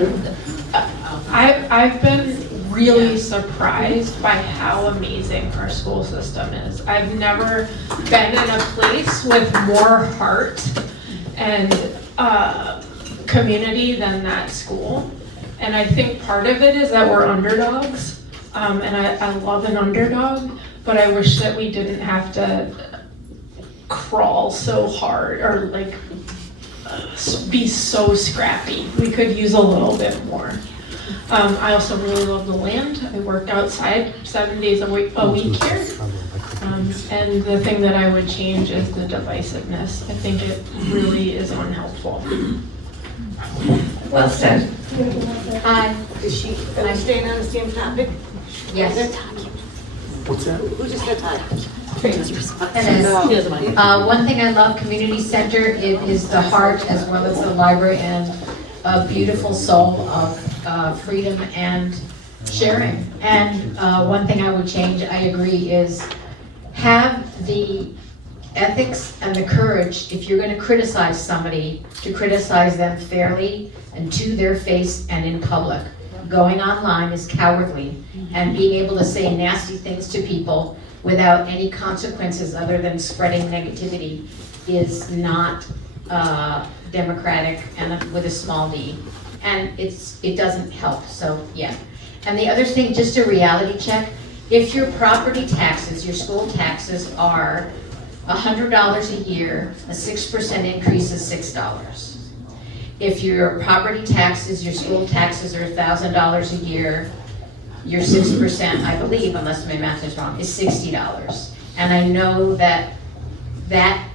I've been really surprised by how amazing our school system is. I've never been in a place with more heart and community than that school. And I think part of it is that we're underdogs. And I love an underdog, but I wish that we didn't have to crawl so hard or like be so scrappy. We could use a little bit more. I also really love the land. I worked outside 7 days a week here. And the thing that I would change is the divisiveness. I think it really is unhelpful. Well said. Hi, am I staying on the same topic? Yes. What's that? Who just got tired? One thing I love, community center, it is the heart as well as the library and a beautiful soul of freedom and sharing. And one thing I would change, I agree, is have the ethics and the courage, if you're going to criticize somebody, to criticize them fairly and to their face and in public. Going online is cowardly, and being able to say nasty things to people without any consequences other than spreading negativity is not democratic and with a small d. And it doesn't help, so yeah. And the other thing, just a reality check, If your property taxes, your school taxes are $100 a year, a 6% increase is $6. If your property taxes, your school taxes are $1,000 a year, your 6%, I believe, unless my math is wrong, is $60. And I know that that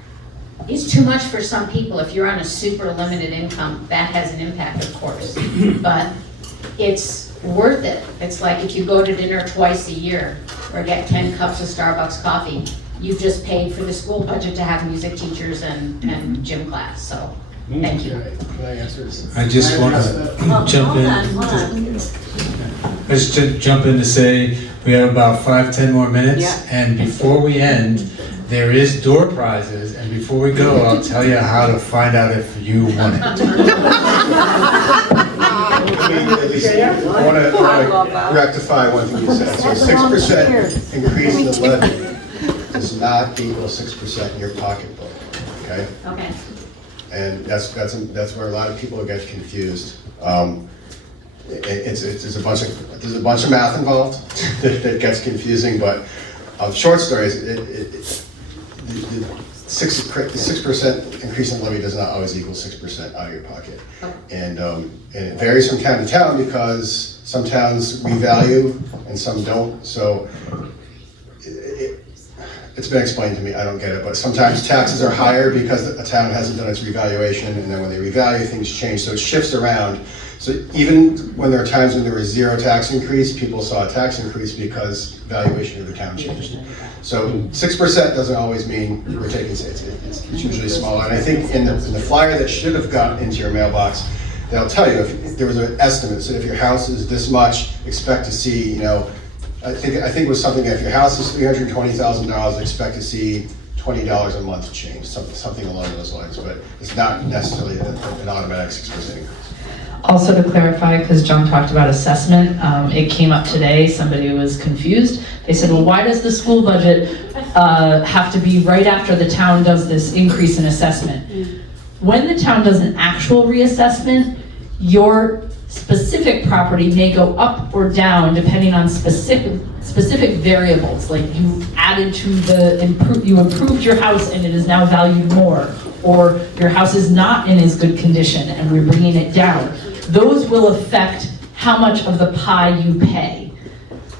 is too much for some people. If you're on a super limited income, that has an impact, of course. But it's worth it. It's like if you go to dinner twice a year or get 10 cups of Starbucks coffee, you've just paid for the school budget to have music teachers and gym class. So, thank you. Can I answer this? I just want to jump in. Let's jump in to say we have about 5-10 more minutes, and before we end, there is door prizes, and before we go, I'll tell you how to find out if you won it. I want to rectify one thing you said. So 6% increase in the levy does not equal 6% in your pocketbook, okay? Okay. And that's where a lot of people get confused. There's a bunch of math involved that gets confusing, but short stories, the 6% increase in levy does not always equal 6% out of your pocket. And it varies from town to town because some towns revalue and some don't. So it's been explained to me, I don't get it, but sometimes taxes are higher because a town hasn't done its revaluation, and then when they revalue, things change, so it shifts around. So even when there are times when there was zero tax increase, people saw a tax increase because valuation of the town changed. So 6% doesn't always mean we're taking, it's usually smaller. And I think in the flyer that should have got into your mailbox, they'll tell you if there was an estimate, so if your house is this much, expect to see, you know, I think it was something, if your house is $320,000, expect to see $20 a month change, something along those lines, but it's not necessarily an automatic 6% increase. Also to clarify, because John talked about assessment, it came up today, somebody was confused. They said, well, why does the school budget have to be right after the town does this increase in assessment? When the town does an actual reassessment, your specific property may go up or down depending on specific variables, like you added to you improved your house and it is now valued more, or your house is not in as good condition and we're bringing it down. Those will affect how much of the pie you pay.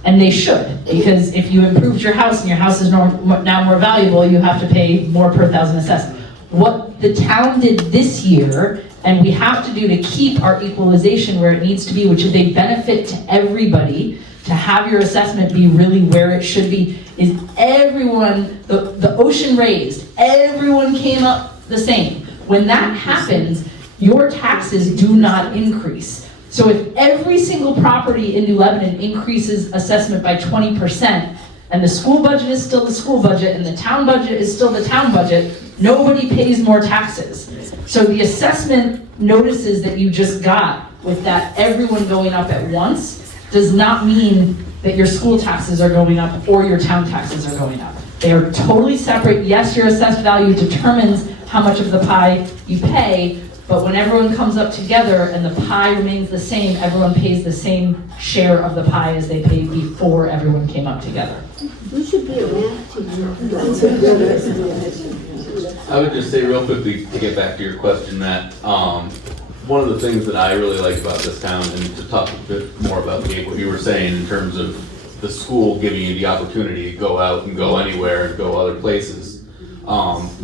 And they should, because if you improved your house and your house is now more valuable, you have to pay more per thousand assessed. What the town did this year, and we have to do to keep our equalization where it needs to be, which is a benefit to everybody, to have your assessment be really where it should be, is everyone, the ocean raised, everyone came up the same. When that happens, your taxes do not increase. So if every single property in New Lebanon increases assessment by 20%, and the school budget is still the school budget, and the town budget is still the town budget, nobody pays more taxes. So the assessment notices that you just got with that everyone going up at once does not mean that your school taxes are going up or your town taxes are going up. They are totally separate. Yes, your assessed value determines how much of the pie you pay, but when everyone comes up together and the pie remains the same, everyone pays the same share of the pie as they paid before everyone came up together. We should be a math teacher. I would just say real quickly to get back to your question, Matt, one of the things that I really like about this town, and to talk a bit more about Gabe, what you were saying in terms of the school giving you the opportunity to go out and go anywhere and go other places.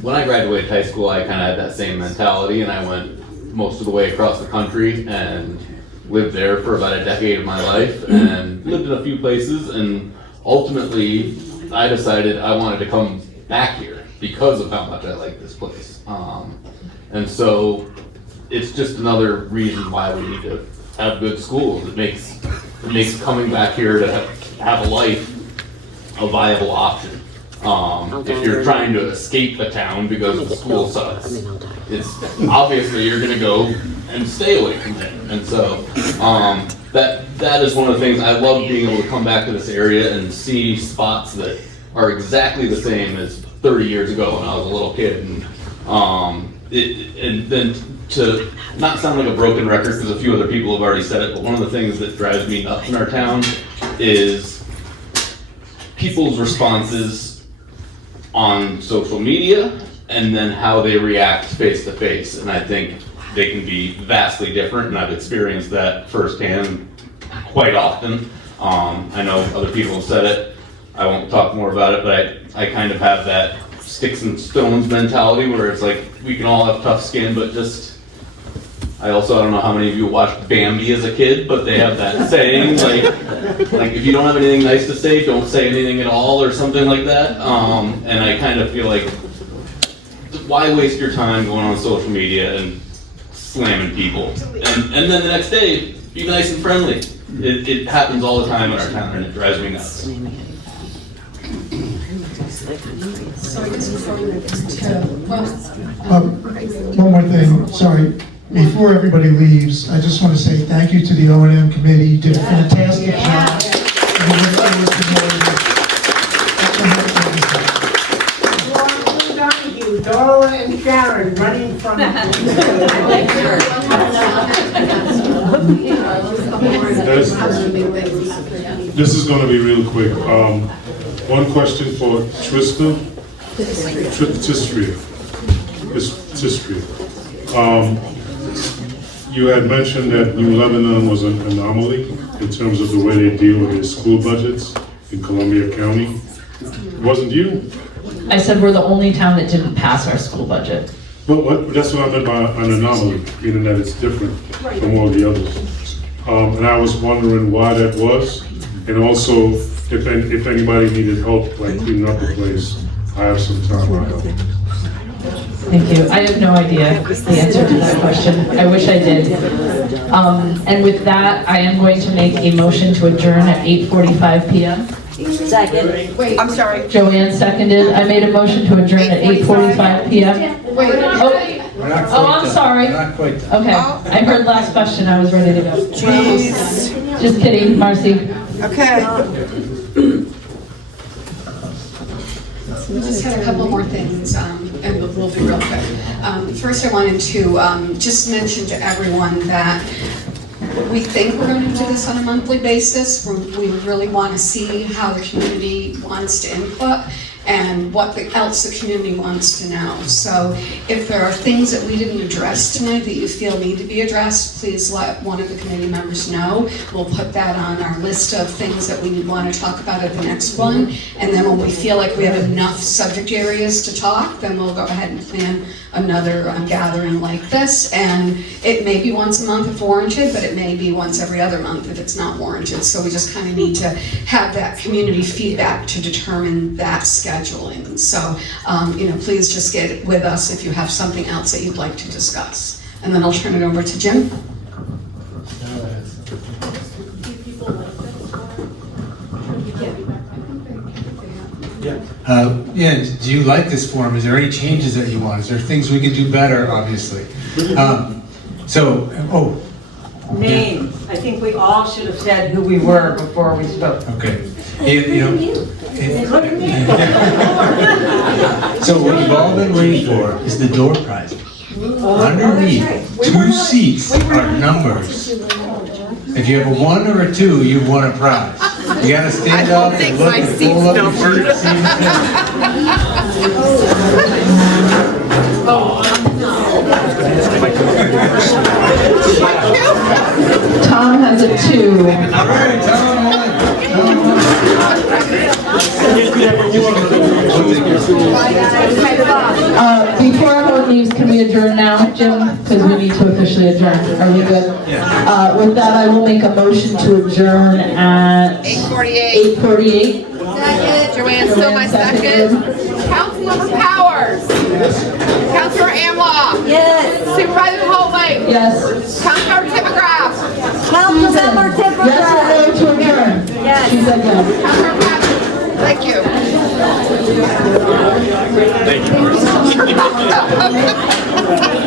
When I graduated high school, I kind of had that same mentality, and I went most of the way across the country and lived there for about a decade of my life and lived in a few places, and ultimately I decided I wanted to come back here because of how much I like this place. And so it's just another reason why we need to have good schools. It makes coming back here to have a life a viable option. If you're trying to escape a town because the school sucks, it's obviously you're gonna go and stay away from it. And so that is one of the things I love, being able to come back to this area and see spots that are exactly the same as 30 years ago when I was a little kid. And then to not sound like a broken record, because a few other people have already said it, but one of the things that drives me nuts in our town is people's responses on social media and then how they react face to face. And I think they can be vastly different, and I've experienced that firsthand quite often. I know other people have said it. I won't talk more about it, but I kind of have that sticks and stones mentality where it's like we can all have tough skin, but just I don't know how many of you watched Bambi as a kid, but they have that saying like if you don't have anything nice to say, don't say anything at all or something like that. And I kind of feel like why waste your time going on social media and slamming people? And then the next day, be nice and friendly. It happens all the time in our town, and it drives me nuts. So I guess before we move to, One more thing, sorry. Before everybody leaves, I just want to say thank you to the O&M committee. You did a fantastic job. And we look forward to more of this. Dora and Sharon running from. This is going to be real quick. One question for Trista. You had mentioned that New Lebanon was an anomaly in terms of the way they deal with their school budgets in Columbia County. Wasn't you? I said we're the only town that didn't pass our school budget. But that's what I meant by an anomaly, meaning that it's different from all the others. And I was wondering why that was, and also if anybody needed help like cleaning up the place, I have some time. I'll help. Thank you. I have no idea the answer to that question. I wish I did. And with that, I am going to make a motion to adjourn at 8:45 p.m. Second. Wait, I'm sorry. Joanne seconded. I made a motion to adjourn at 8:45 p.m. Wait. Oh, I'm sorry. Okay, I heard last question. I was ready to go. Jeez. Just kidding, Marcy. Okay. we just had a couple more things, and we'll be real quick. First, I wanted to just mention to everyone that we think we're going to do this on a monthly basis. We really want to see how the community wants to input and what else the community wants to know. So if there are things that we didn't address tonight that you feel need to be addressed, please let one of the committee members know. We'll put that on our list of things that we want to talk about at the next one. And then when we feel like we have enough subject areas to talk, then we'll go ahead and plan another gathering like this. And it may be once a month if warranted, but it may be once every other month if it's not warranted. So we just kind of need to have that community feedback to determine that scheduling. So, please just get with us if you have something else that you'd like to discuss. And then I'll turn it over to Jim. Do you like this forum? Is there any changes that you want? Is there things we could do better, obviously? Names. I think we all should have said who we were before we spoke. Okay. So what you've all been waiting for is the door prize. Underneath, 2 seats are numbers. If you have a 1 or a 2, you've won a prize. You gotta stand up and look and pull up your seat. Tom has a 2. All right, Tom. Before everyone leaves, can we adjourn now, Jim? Because we need to officially adjourn. Are we good? With that, I will make a motion to adjourn at 8:48. Second. Joanne, still my second. Councilmember Powers. Councilor Amlaw. Yes. Supervisor Holtway. Yes. Councilor Tippegraff. Councilmember Tippegraff. Yes or no to adjourn? Yes. She said yes. Councilor Patton. Thank you. Thank you.